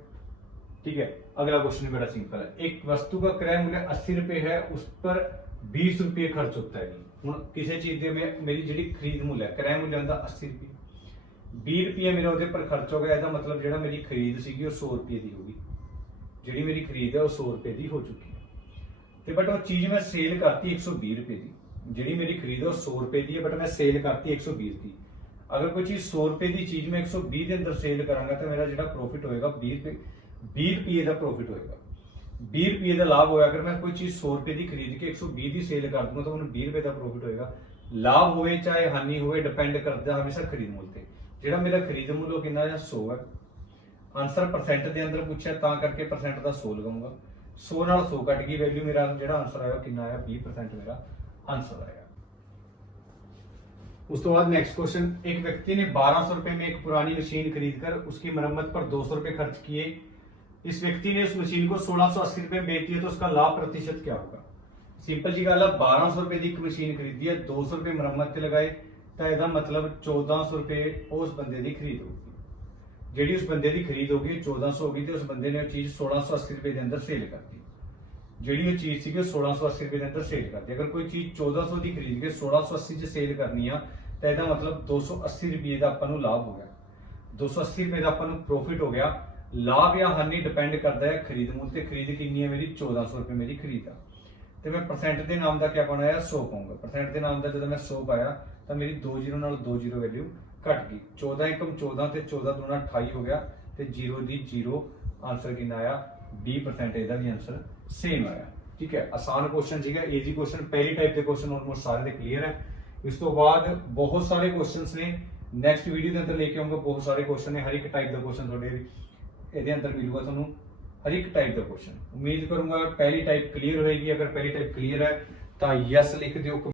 ठीक है। अगला क्वेश्चन बड़ा सिंपल है। एक वस्तु का क्रय मूल्य 80 रुपए है, उस पर 20 रुपये खर्च होता है। हुण किसी चीज दे मेरी जी खरीद मूल्य है, क्रय मूल्य होंदा 80 रुपये, 20 रुपये मेरा उहदे पर खर्च हो गया। इसका मतलब जो मेरी खरीद सीगी वो 100 रुपये की होगी, जी मेरी खरीद है वो 100 रुपये की हो चुकी है। तो बट वो चीज मैं सेल करती 120 रुपये की, जी मेरी खरीद है वो 100 रुपये की है, बट मैं सेल करती 120 की। अगर कोई चीज 100 रुपये की चीज मैं 120 के अंदर सेल करांगा तो मेरा जो प्रॉफिट होएगा 20 रुपये का प्रॉफिट होएगा, 20 रुपये का लाभ होया। अगर मैं कोई चीज 100 रुपये की खरीद के 120 की सेल कर दूंगा तो मैंने 20 रुपये का प्रॉफिट होएगा। लाभ होए चाहे हानि होए डिपेंड करता हमेशा खरीद मूल्य ते। जो मेरा खरीद मूल्य कितना है 100 है। आंसर परसेंट के अंदर पूछा ता करके परसेंट का 100 लगाऊंगा, 100 नाल 100 कट गई, वैल्यू मेरा जो आंसर आया कितना आया 20% मेरा आंसर आया। उस तो बाद नेक्स्ट क्वेश्चन, एक व्यक्ति ने 1200 रुपए में एक पुरानी मशीन खरीदकर उसकी मरम्मत पर 200 रुपए खर्च किए इस व्यक्ति ने उस मशीन को 1680 रुपए में बेच दिया तो उसका लाभ प्रतिशत क्या होगा। ਸਿੰਪਲ ਜੀ ਗੱਲ ਆ, 1200 ਰੁਪਏ ਦੀ ਇੱਕ ਮਸ਼ੀਨ ਖਰੀਦੀ ਹੈ, 200 ਰੁਪਏ ਮੁਰੰਮਤ ਤੇ ਲਗਾਏ ਤਾਂ ਇਹਦਾ ਮਤਲਬ 1400 ਰੁਪਏ ਉਸ ਬੰਦੇ ਦੀ ਖਰੀਦ ਹੋਊਗੀ। ਜਿਹੜੀ ਉਸ ਬੰਦੇ ਦੀ ਖਰੀਦ ਹੋਗੀ 1400 ਹੋਗੀ ਤੇ ਉਸ ਬੰਦੇ ਨੇ ਉਹ ਚੀਜ਼ 1680 ਰੁਪਏ ਦੇ ਅੰਦਰ ਸੇਲ ਕਰਤੀ। ਜਿਹੜੀ ਉਹ ਚੀਜ਼ ਸੀਗੀ 1680 ਰੁਪਏ ਦੇ ਅੰਦਰ ਸੇਲ ਕਰਤੀ। ਅਗਰ ਕੋਈ ਚੀਜ਼ 1400 ਦੀ ਖਰੀਦ ਕੇ 1680 ਚ ਸੇਲ ਕਰਨੀ ਆ ਤਾਂ ਇਹਦਾ ਮਤਲਬ 280 ਰੁਪਏ ਦਾ ਆਪਾਂ ਨੂੰ ਲਾਭ ਹੋ ਗਿਆ, 280 ਰੁਪਏ ਦਾ ਆਪਾਂ ਨੂੰ ਪ੍ਰੋਫਿਟ ਹੋ ਗਿਆ। ਲਾਭ ਜਾਂ ਹਾਨੀ ਡਿਪੈਂਡ ਕਰਦਾ ਹੈ ਖਰੀਦ ਮੁੱਲ ਤੇ। ਖਰੀਦ ਕਿੰਨੀ ਹੈ ਮੇਰੀ 1400 ਰੁਪਏ ਮੇਰੀ ਖਰੀਦ ਆ ਤੇ ਮੈਂ ਪਰਸੈਂਟ ਦੇ ਨਾਮ ਦਾ ਕੀ ਪਾਉਣਾ ਹੈ 100 ਪਾਉਂਗਾ। ਪਰਸੈਂਟ ਦੇ ਨਾਮ ਦਾ ਜਦੋਂ ਮੈਂ 100 ਪਾਇਆ ਤਾਂ ਮੇਰੀ 20 ਨਾਲ 20 ਵੈਲਿਊ ਘਟ ਗਈ। 14 ਏਕਮ 14 ਤੇ 14 ਦੂਣਾ 28 ਹੋ ਗਿਆ ਤੇ 0 ਦੀ 0 ਆਨਸਰ ਕਿੰਨਾ ਆਇਆ 20%। ਇਹਦਾ ਵੀ ਆਨਸਰ ਸੇਮ ਆਇਆ। ਠੀਕ ਹੈ, ਆਸਾਨ ਕੁਐਸਚਨ ਸੀਗਾ, ਈਜ਼ੀ ਕੁਐਸਚਨ। ਪਹਿਲੀ ਟਾਈਪ ਦੇ ਕੁਐਸਚਨ ਆਲਮੋਸਟ ਸਾਰੇ ਦੇ ਕਲੀਅਰ ਹੈ। ਇਸ ਤੋਂ ਬਾਅਦ ਬਹੁਤ ਸਾਰੇ ਕੁਐਸਚਨਸ ਨੇ ਨੈਕਸਟ ਵੀਡੀਓ ਦੇ ਅੰਦਰ ਲੈ ਕੇ ਆਉਂਗਾ। ਬਹੁਤ ਸਾਰੇ ਕੁਐਸਚਨ ਨੇ, ਹਰ ਇੱਕ ਟਾਈਪ ਦਾ ਕੁਐਸਚਨ ਤੁਹਾਡੇ ਇਹਦੇ ਅੰਦਰ ਮਿਲੂਗਾ ਤੁਹਾਨੂੰ, हर एक टाइप का क्वेश्चन। उम्मीद करूंगा पहली टाइप क्लियर होएगी। अगर पहली टाइप क्लियर है तो यस लिख दो।